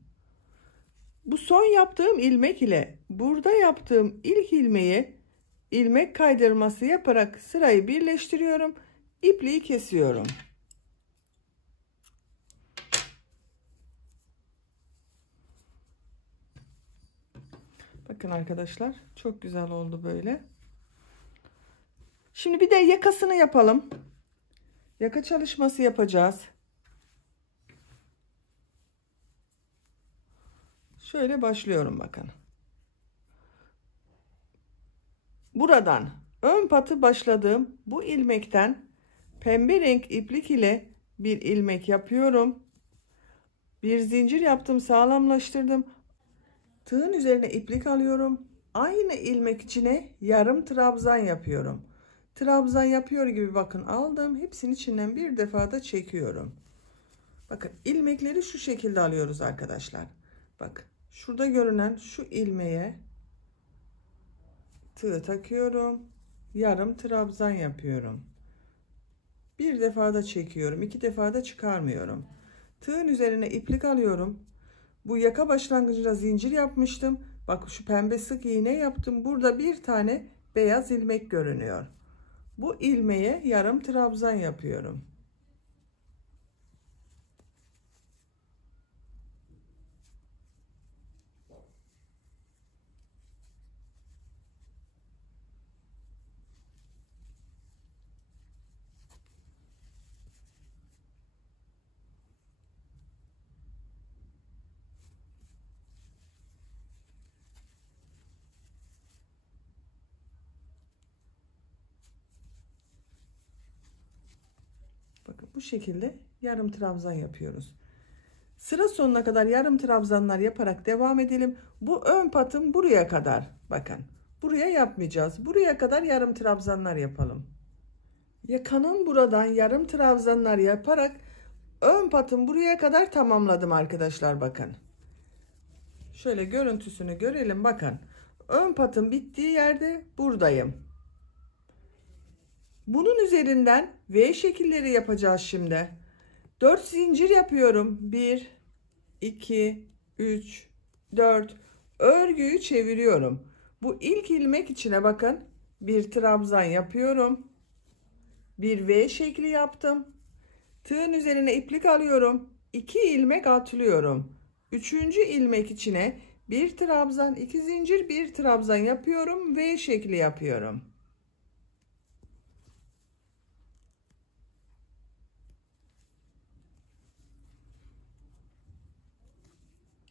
Bu son yaptığım ilmek ile burada yaptığım ilk ilmeği ilmek kaydırması yaparak sırayı birleştiriyorum. İpliği kesiyorum. Bakın arkadaşlar, çok güzel oldu böyle. Şimdi bir de yakasını yapalım. Yaka çalışması yapacağız. Şöyle başlıyorum bakın. Buradan ön patı başladığım bu ilmekten pembe renk iplik ile bir ilmek yapıyorum. Bir zincir yaptım, sağlamlaştırdım. Tığın üzerine iplik alıyorum. Aynı ilmek içine yarım trabzan yapıyorum. Trabzan yapıyor gibi bakın aldım. Hepsinin içinden bir defa da çekiyorum. Bakın ilmekleri şu şekilde alıyoruz arkadaşlar. Bak şurada görünen şu ilmeğe tığ takıyorum. Yarım trabzan yapıyorum. Bir defa da çekiyorum. İki defa da çıkarmıyorum. Tığın üzerine iplik alıyorum. Bu yaka başlangıcında zincir yapmıştım. Bak şu pembe sık iğne yaptım. Burada bir tane beyaz ilmek görünüyor. Bu ilmeğe yarım trabzan yapıyorum. Bakın bu şekilde yarım trabzan yapıyoruz. Sıra sonuna kadar yarım trabzanlar yaparak devam edelim. Bu ön patım buraya kadar. Bakın. Buraya yapmayacağız. Buraya kadar yarım trabzanlar yapalım. Yakanın buradan yarım trabzanlar yaparak ön patım buraya kadar tamamladım arkadaşlar bakın. Şöyle görüntüsünü görelim bakın. Ön patım bittiği yerde buradayım. Bunun üzerinden V şekilleri yapacağız şimdi. 4 zincir yapıyorum. 1 2 3 4 örgüyü çeviriyorum. Bu ilk ilmek içine bakın. Bir trabzan yapıyorum. Bir V şekli yaptım. Tığın üzerine iplik alıyorum. 2 ilmek atlıyorum. 3. ilmek içine bir trabzan, 2 zincir, bir trabzan yapıyorum. V şekli yapıyorum.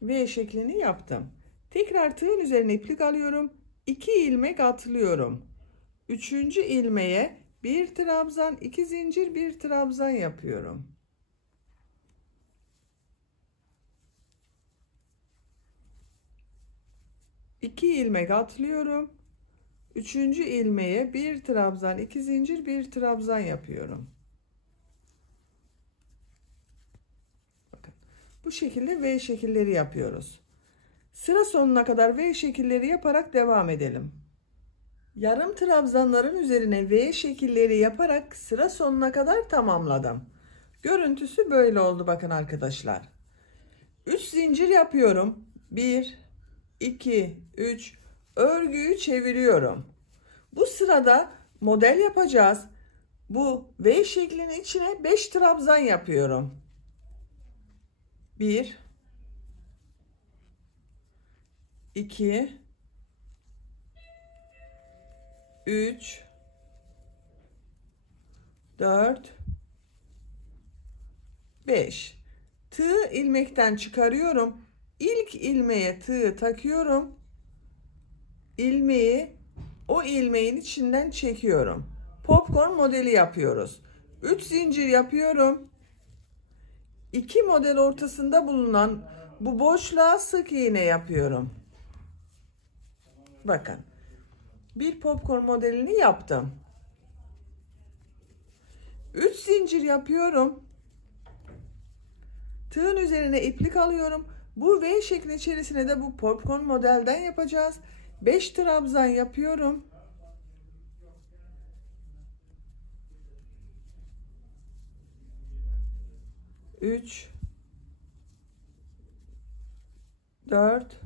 V şeklini yaptım. Tekrar tığın üzerine iplik alıyorum. 2 ilmek atlıyorum. 3. ilmeğe bir trabzan, 2 zincir, bir trabzan yapıyorum. İki ilmek atlıyorum. 3. ilmeğe bir trabzan, 2 zincir, bir trabzan yapıyorum. Bakın. Bu şekilde V şekilleri yapıyoruz. Sıra sonuna kadar V şekilleri yaparak devam edelim. Yarım trabzanların üzerine V şekilleri yaparak sıra sonuna kadar tamamladım. Görüntüsü böyle oldu bakın arkadaşlar. 3 zincir yapıyorum. 1 2 3 örgüyü çeviriyorum. Bu sırada model yapacağız. Bu V şeklinin içine 5 trabzan yapıyorum. 1 2 3 4 5 tığ ilmekten çıkarıyorum. İlk ilmeğe tığ takıyorum. İlmeği o ilmeğin içinden çekiyorum. Popcorn modeli yapıyoruz. 3 zincir yapıyorum. 2 model ortasında bulunan bu boşluğa sık iğne yapıyorum. Bakın. Bir popcorn modelini yaptım. 3 zincir yapıyorum. Tığın üzerine iplik alıyorum. Bu V şekli içerisine de bu popcorn modelden yapacağız. 5 trabzan yapıyorum. Üç, 4,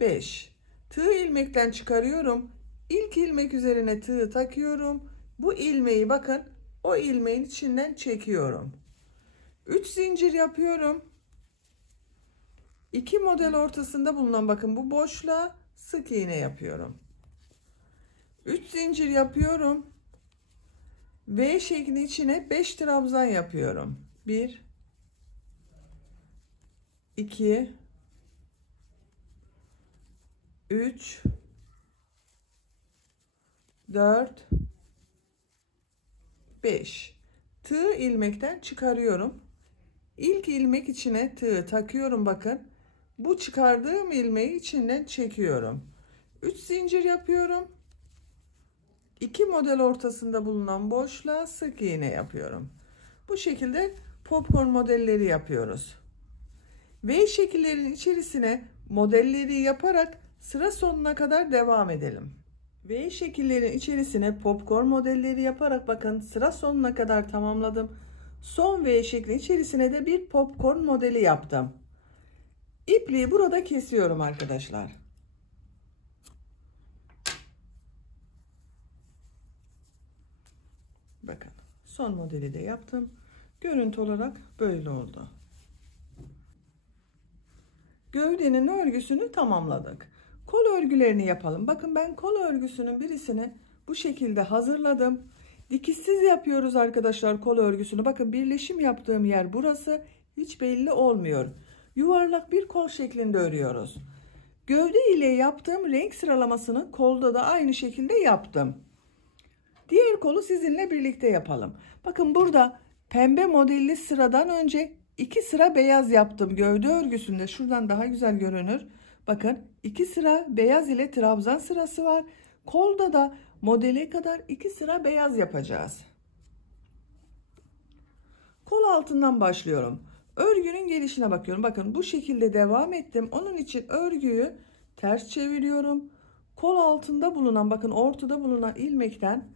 5. Tığ ilmekten çıkarıyorum. İlk ilmek üzerine tığı takıyorum. Bu ilmeği bakın o ilmeğin içinden çekiyorum. 3 zincir yapıyorum. 2 model ortasında bulunan bakın bu boşluğa sık iğne yapıyorum. 3 zincir yapıyorum. V şekli içine 5 trabzan yapıyorum. 1, 2, 3, 4, 5. Tığ ilmekten çıkarıyorum. İlk ilmek içine tığı takıyorum bakın. Bu çıkardığım ilmeği içinden çekiyorum. 3 zincir yapıyorum. 2 model ortasında bulunan boşluğa sık iğne yapıyorum. Bu şekilde popcorn modelleri yapıyoruz. V şekillerin içerisine modelleri yaparak sıra sonuna kadar devam edelim. V şekillerin içerisine popcorn modelleri yaparak bakın sıra sonuna kadar tamamladım. Son V şekli içerisine de bir popcorn modeli yaptım. İpliği burada kesiyorum arkadaşlar. Bakın son modeli de yaptım. Görüntü olarak böyle oldu. Gövdenin örgüsünü tamamladık. Kol örgülerini yapalım. Bakın ben kol örgüsünün birisini bu şekilde hazırladım. Dikişsiz yapıyoruz arkadaşlar kol örgüsünü. Bakın birleşim yaptığım yer burası. Hiç belli olmuyor. Yuvarlak bir kol şeklinde örüyoruz. Gövde ile yaptığım renk sıralamasını kolda da aynı şekilde yaptım. Diğer kolu sizinle birlikte yapalım. Bakın burada pembe modelli sıradan önce 2 sıra beyaz yaptım gövde örgüsünde. Şuradan daha güzel görünür. Bakın 2 sıra beyaz ile trabzan sırası var. Kolda da modele kadar 2 sıra beyaz yapacağız. Kol altından başlıyorum. Örgünün gelişine bakıyorum. Bakın bu şekilde devam ettim. Onun için örgüyü ters çeviriyorum. Kol altında bulunan bakın ortada bulunan ilmekten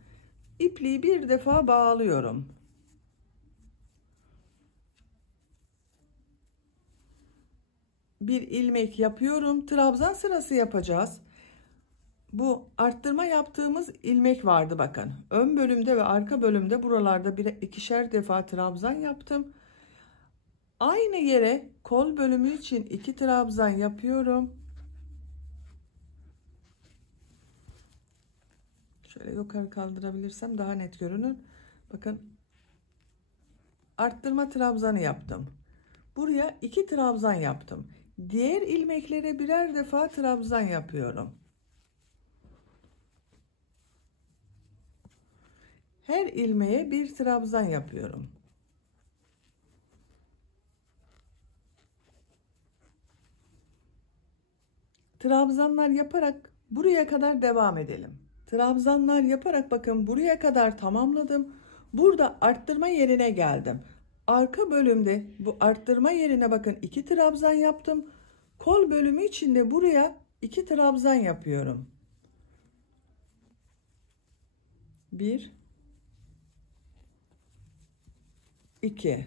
ipliği bir defa bağlıyorum. Bir ilmek yapıyorum. Trabzan sırası yapacağız. Bu arttırma yaptığımız ilmek vardı bakın. Ön bölümde ve arka bölümde buralarda ikişer defa trabzan yaptım. Aynı yere kol bölümü için 2 trabzan yapıyorum. Şöyle yukarı kaldırabilirsem daha net görünür. Bakın arttırma trabzanı yaptım. Buraya 2 trabzan yaptım. Diğer ilmeklere birer defa trabzan yapıyorum. Her ilmeğe bir trabzan yapıyorum. Trabzanlar yaparak buraya kadar devam edelim. Trabzanlar yaparak bakın buraya kadar tamamladım. Burada arttırma yerine geldim. Arka bölümde bu arttırma yerine bakın 2 trabzan yaptım. Kol bölümü için de buraya 2 trabzan yapıyorum. 1, 2.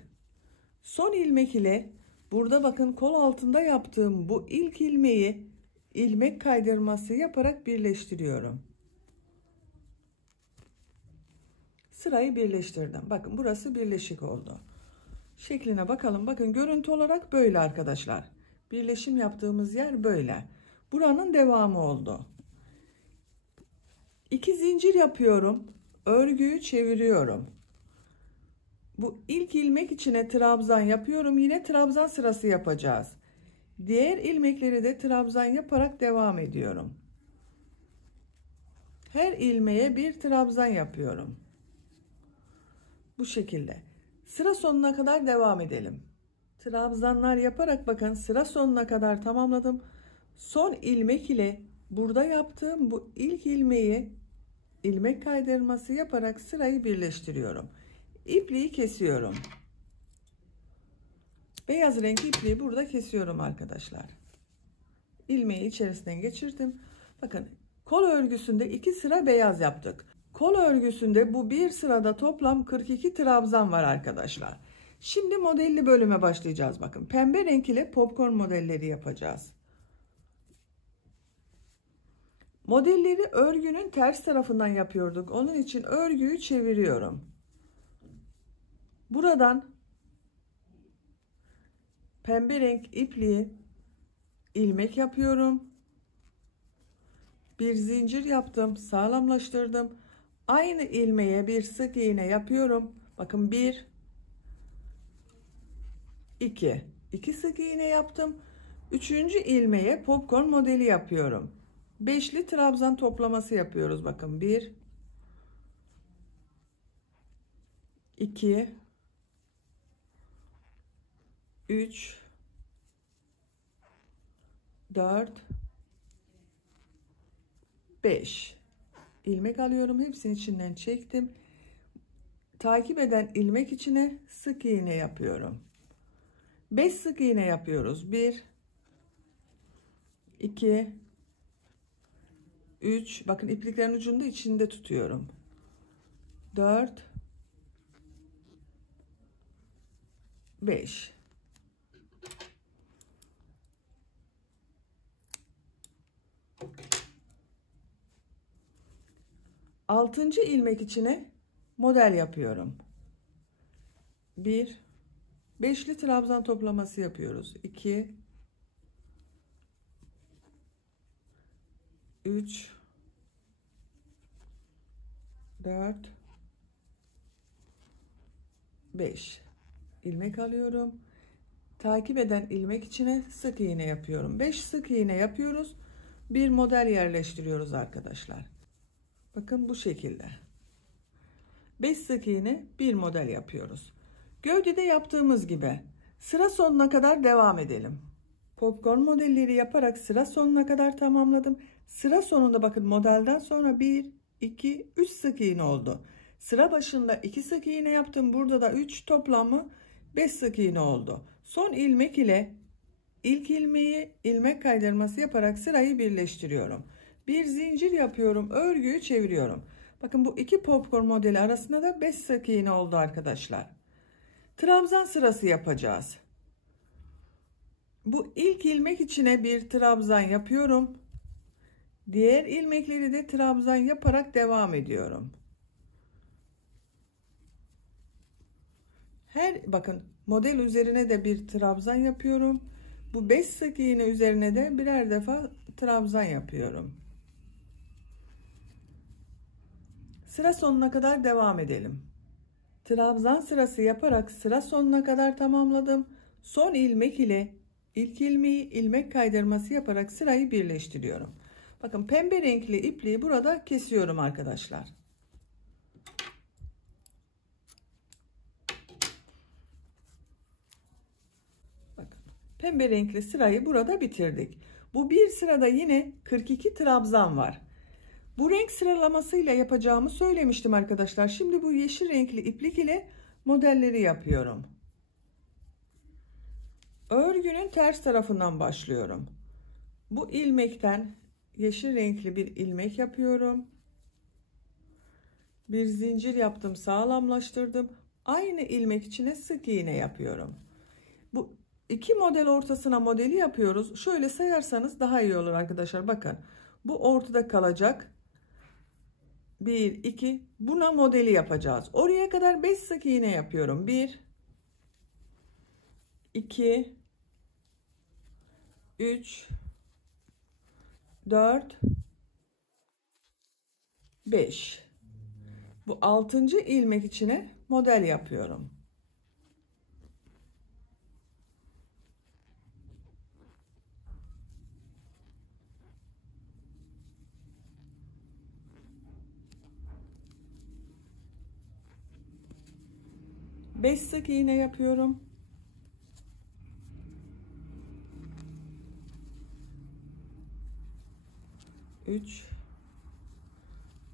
Son ilmek ile burada bakın kol altında yaptığım bu ilk ilmeği ilmek kaydırması yaparak birleştiriyorum. Sırayı birleştirdim. Bakın burası birleşik oldu. Şekline bakalım. Bakın görüntü olarak böyle arkadaşlar. Birleşim yaptığımız yer böyle. Buranın devamı oldu. 2 zincir yapıyorum. Örgüyü çeviriyorum. Bu ilk ilmek içine trabzan yapıyorum. Yine trabzan sırası yapacağız. Diğer ilmekleri de trabzan yaparak devam ediyorum. Her ilmeğe bir trabzan yapıyorum. Bu şekilde. Sıra sonuna kadar devam edelim. Trabzanlar yaparak bakın sıra sonuna kadar tamamladım. Son ilmek ile burada yaptığım bu ilk ilmeği ilmek kaydırması yaparak sırayı birleştiriyorum. İpliği kesiyorum. Beyaz renk ipliği burada kesiyorum arkadaşlar. İlmeği içerisinden geçirdim. Bakın kol örgüsünde 2 sıra beyaz yaptık. Kol örgüsünde bu bir sırada toplam 42 trabzan var arkadaşlar. Şimdi modelli bölüme başlayacağız. Bakın pembe renk ile popcorn modelleri yapacağız. Modelleri örgünün ters tarafından yapıyorduk. Onun için örgüyü çeviriyorum. Buradan pembe renk ipliği ilmek yapıyorum. Bir zincir yaptım, sağlamlaştırdım. Aynı ilmeğe bir sık iğne yapıyorum. Bakın 1 2 sık iğne yaptım. Üçüncü ilmeğe popcorn modeli yapıyorum. Beşli trabzan toplaması yapıyoruz. Bakın 1 2 3 4 5 ilmek alıyorum. Hepsini içinden çektim. Takip eden ilmek içine sık iğne yapıyorum. 5 sık iğne yapıyoruz. 1 2 3 bakın ipliklerin ucunu da içinde tutuyorum. 4 5 6. ilmek içine model yapıyorum. 1 beşli trabzan toplaması yapıyoruz. 2 3 4 5 ilmek alıyorum. Takip eden ilmek içine sık iğne yapıyorum. 5 sık iğne yapıyoruz. Bir model yerleştiriyoruz arkadaşlar. Bakın bu şekilde. 5 sık iğne bir model yapıyoruz. Gövdede yaptığımız gibi sıra sonuna kadar devam edelim. Popcorn modelleri yaparak sıra sonuna kadar tamamladım. Sıra sonunda bakın modelden sonra 1 2 3 sık iğne oldu. Sıra başında 2 sık iğne yaptım. Burada da 3 toplamı 5 sık iğne oldu. Son ilmek ile ilk ilmeği ilmek kaydırması yaparak sırayı birleştiriyorum. Bir zincir yapıyorum. Örgüyü çeviriyorum. Bakın bu iki popcorn modeli arasında da 5 sık iğne oldu arkadaşlar. Trabzan sırası yapacağız. Bu ilk ilmek içine bir trabzan yapıyorum. Diğer ilmekleri de trabzan yaparak devam ediyorum. Bakın model üzerine de bir trabzan yapıyorum. Bu 5 sık iğne üzerine de birer defa trabzan yapıyorum. Sıra sonuna kadar devam edelim. Trabzan sırası yaparak sıra sonuna kadar tamamladım. Son ilmek ile ilk ilmeği ilmek kaydırması yaparak sırayı birleştiriyorum. Bakın pembe renkli ipliği burada kesiyorum arkadaşlar. Bakın pembe renkli sırayı burada bitirdik. Bu bir sırada yine 42 trabzan var. Bu renk sıralamasıyla yapacağımı söylemiştim arkadaşlar. Şimdi bu yeşil renkli iplik ile modelleri yapıyorum. Örgünün ters tarafından başlıyorum. Bu ilmekten yeşil renkli bir ilmek yapıyorum. Bir zincir yaptım, sağlamlaştırdım. Aynı ilmek içine sık iğne yapıyorum. Bu iki model ortasına modeli yapıyoruz. Şöyle sayarsanız daha iyi olur arkadaşlar. Bakın bu ortada kalacak. 1 2 buna modeli yapacağız. Oraya kadar 5 sık iğne yapıyorum. 1 2 3 4 5 bu 6. ilmek içine model yapıyorum. Beş sık iğne yapıyorum. 3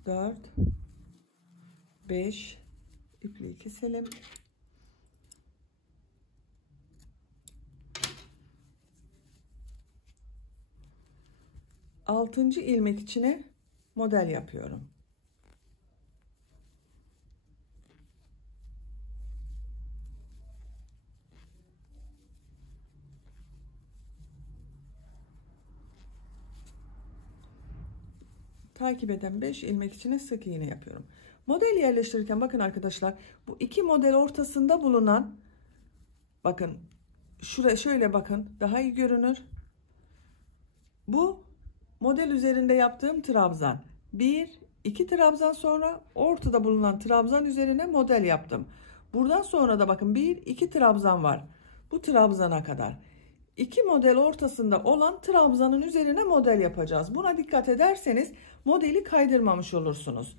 4 5 ipliği keselim. Altıncı ilmek içine model yapıyorum. takip eden 5 ilmek içine sık iğne yapıyorum. Model yerleştirirken bakın arkadaşlar, bu iki model ortasında bulunan, bakın şuraya şöyle bakın, daha iyi görünür. Bu model üzerinde yaptığım trabzan. 1-2 trabzan sonra ortada bulunan trabzan üzerine model yaptım. Buradan sonra da bakın 1-2 trabzan var. Bu trabzana kadar. 2 model ortasında olan trabzanın üzerine model yapacağız. Buna dikkat ederseniz modeli kaydırmamış olursunuz.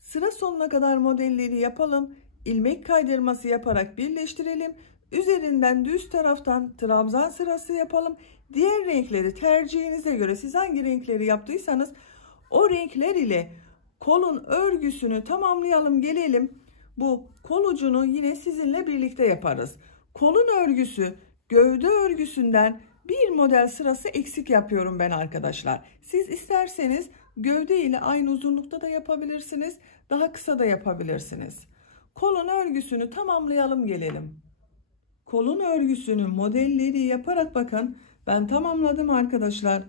Sıra sonuna kadar modelleri yapalım. İlmek kaydırması yaparak birleştirelim. Üzerinden düz taraftan trabzan sırası yapalım. Diğer renkleri tercihinize göre, siz hangi renkleri yaptıysanız o renkler ile kolun örgüsünü tamamlayalım, gelelim. Bu kol ucunu yine sizinle birlikte yaparız. Kolun örgüsü gövde örgüsünden bir model sırası eksik yapıyorum ben arkadaşlar. Siz isterseniz gövde ile aynı uzunlukta da yapabilirsiniz. Daha kısa da yapabilirsiniz. Kolun örgüsünü tamamlayalım, gelelim. Kolun örgüsünü modelleri yaparak bakın ben tamamladım arkadaşlar.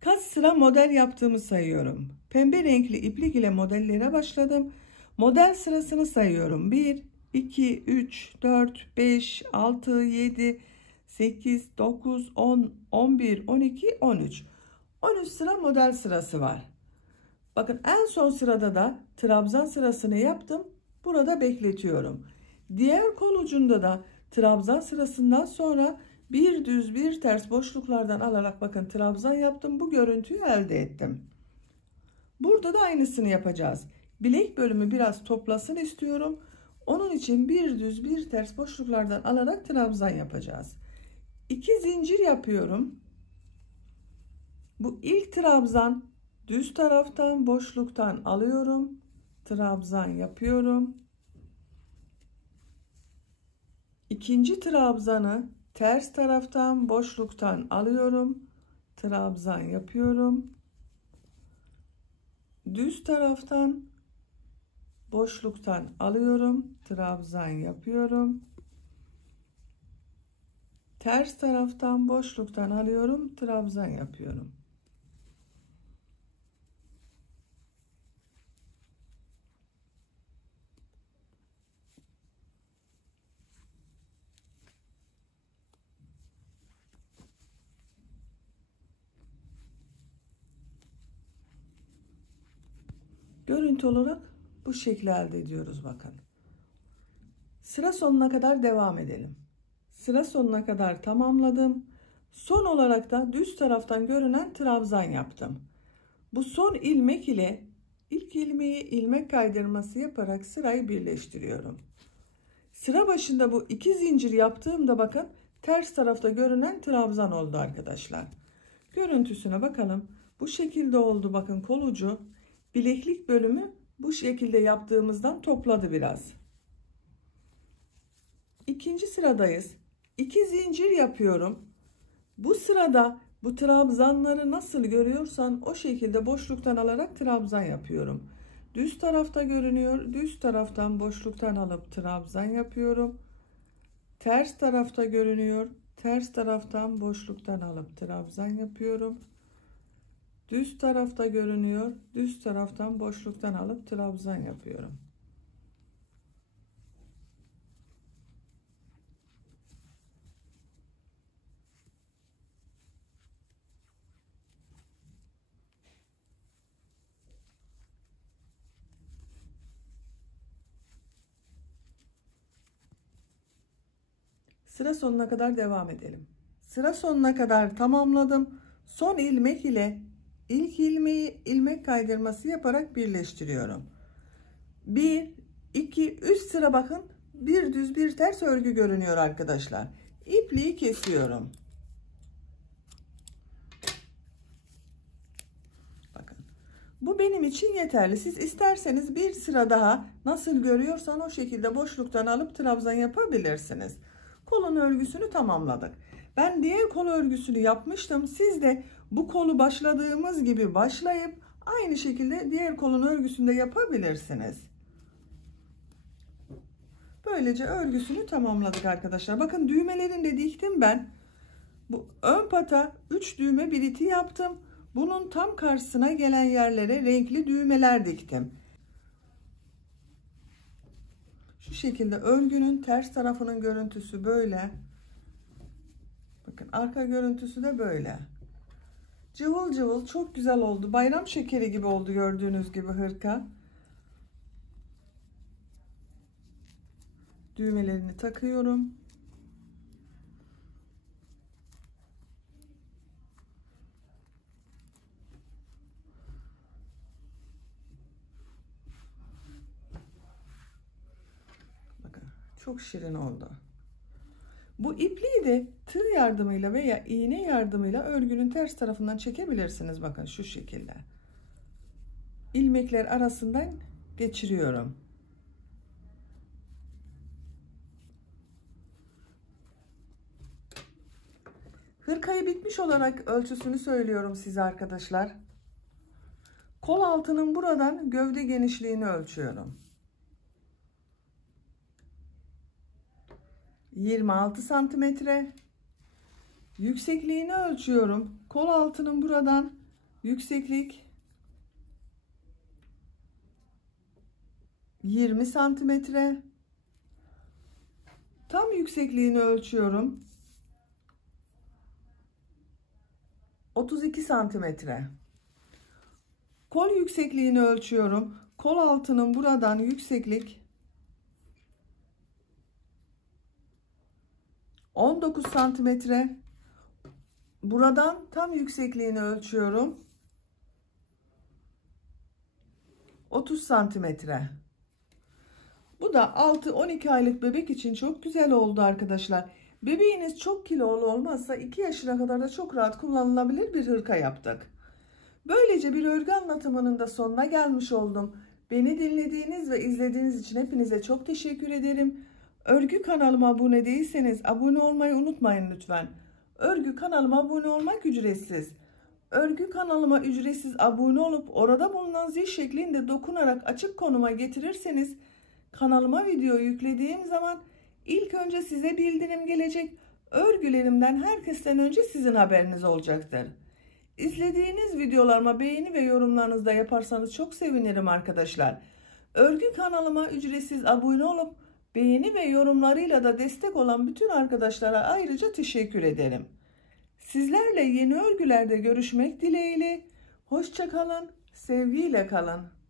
Kaç sıra model yaptığımı sayıyorum. Pembe renkli iplik ile modellere başladım. Model sırasını sayıyorum. 1, 2, 3, 4, 5, 6, 7, 8, 9, 10, 11, 12, 13. 13 sıra model sırası var. Bakın en son sırada da trabzan sırasını yaptım. Burada bekletiyorum. Diğer kol ucunda da trabzan sırasından sonra bir düz bir ters boşluklardan alarak bakın trabzan yaptım. Bu görüntüyü elde ettim. Burada da aynısını yapacağız. Bilek bölümü biraz toplasın istiyorum. Onun için bir düz bir ters boşluklardan alarak trabzan yapacağız. 2 zincir yapıyorum. Bu ilk trabzan düz taraftan boşluktan alıyorum. Trabzan yapıyorum. İkinci trabzanı ters taraftan boşluktan alıyorum. Trabzan yapıyorum. Düz taraftan boşluktan alıyorum. Trabzan yapıyorum. Ters taraftan boşluktan alıyorum. Trabzan yapıyorum. Görüntü olarak bu şekli elde ediyoruz bakın. Sıra sonuna kadar devam edelim. Sıra sonuna kadar tamamladım. Son olarak da düz taraftan görünen trabzan yaptım. Bu son ilmek ile ilk ilmeği ilmek kaydırması yaparak sırayı birleştiriyorum. Sıra başında bu 2 zincir yaptığımda bakın ters tarafta görünen trabzan oldu arkadaşlar. Görüntüsüne bakalım. Bu şekilde oldu bakın, kol ucu. Bileklik bölümü bu şekilde yaptığımızdan topladı biraz. İkinci sıradayız. 2 zincir yapıyorum. Bu sırada bu trabzanları nasıl görüyorsan o şekilde boşluktan alarak trabzan yapıyorum. Düz tarafta görünüyor. Düz taraftan boşluktan alıp trabzan yapıyorum. Ters tarafta görünüyor. Ters taraftan boşluktan alıp trabzan yapıyorum. Düz tarafta görünüyor. Düz taraftan boşluktan alıp trabzan yapıyorum. Sıra sonuna kadar devam edelim. Sıra sonuna kadar tamamladım. Son ilmek ile ilk ilmeği ilmek kaydırması yaparak birleştiriyorum. 1, 2, 3 sıra bakın. Bir düz bir ters örgü görünüyor arkadaşlar. İpliği kesiyorum. Bakın. Bu benim için yeterli. Siz isterseniz bir sıra daha nasıl görüyorsan o şekilde boşluktan alıp trabzan yapabilirsiniz. Kolun örgüsünü tamamladık. Ben diğer kol örgüsünü yapmıştım. Siz de bu kolu başladığımız gibi başlayıp aynı şekilde diğer kolun örgüsünü de yapabilirsiniz. Böylece örgüsünü tamamladık arkadaşlar. Bakın düğmelerini de diktim ben. Bu ön pata 3 düğme bir iti yaptım. Bunun tam karşısına gelen yerlere renkli düğmeler diktim. Şu şekilde örgünün ters tarafının görüntüsü böyle. Bakın arka görüntüsü de böyle. Cıvıl cıvıl çok güzel oldu. Bayram şekeri gibi oldu gördüğünüz gibi hırka. Düğmelerini takıyorum. Bakın çok şirin oldu. Bu ipliği de tığ yardımıyla veya iğne yardımıyla örgünün ters tarafından çekebilirsiniz. Bakın şu şekilde. İlmekler arasından geçiriyorum. Hırkayı bitmiş olarak ölçüsünü söylüyorum size arkadaşlar. Kol altının buradan gövde genişliğini ölçüyorum. 26 santimetre. Yüksekliğini ölçüyorum. Kol altının buradan yükseklik 20 santimetre. Tam yüksekliğini ölçüyorum. 32 santimetre. Kol yüksekliğini ölçüyorum. Kol altının buradan yükseklik 19 santimetre. Buradan tam yüksekliğini ölçüyorum. 30 santimetre. Bu da 6-12 aylık bebek için çok güzel oldu arkadaşlar. Bebeğiniz çok kilolu olmazsa 2 yaşına kadar da çok rahat kullanılabilir bir hırka yaptık. Böylece bir örgü anlatımının da sonuna gelmiş oldum. Beni dinlediğiniz ve izlediğiniz için hepinize çok teşekkür ederim. Örgü kanalıma abone değilseniz abone olmayı unutmayın lütfen. Örgü kanalıma abone olmak ücretsiz. Örgü kanalıma ücretsiz abone olup orada bulunan zil şeklinde dokunarak açık konuma getirirseniz kanalıma video yüklediğim zaman ilk önce size bildirim gelecek. Örgülerimden herkesten önce sizin haberiniz olacaktır. İzlediğiniz videolarıma beğeni ve yorumlarınızı da yaparsanız çok sevinirim arkadaşlar. Örgü kanalıma ücretsiz abone olup beğeni ve yorumlarıyla da destek olan bütün arkadaşlara ayrıca teşekkür ederim. Sizlerle yeni örgülerde görüşmek dileğiyle. Hoşça kalın, sevgiyle kalın.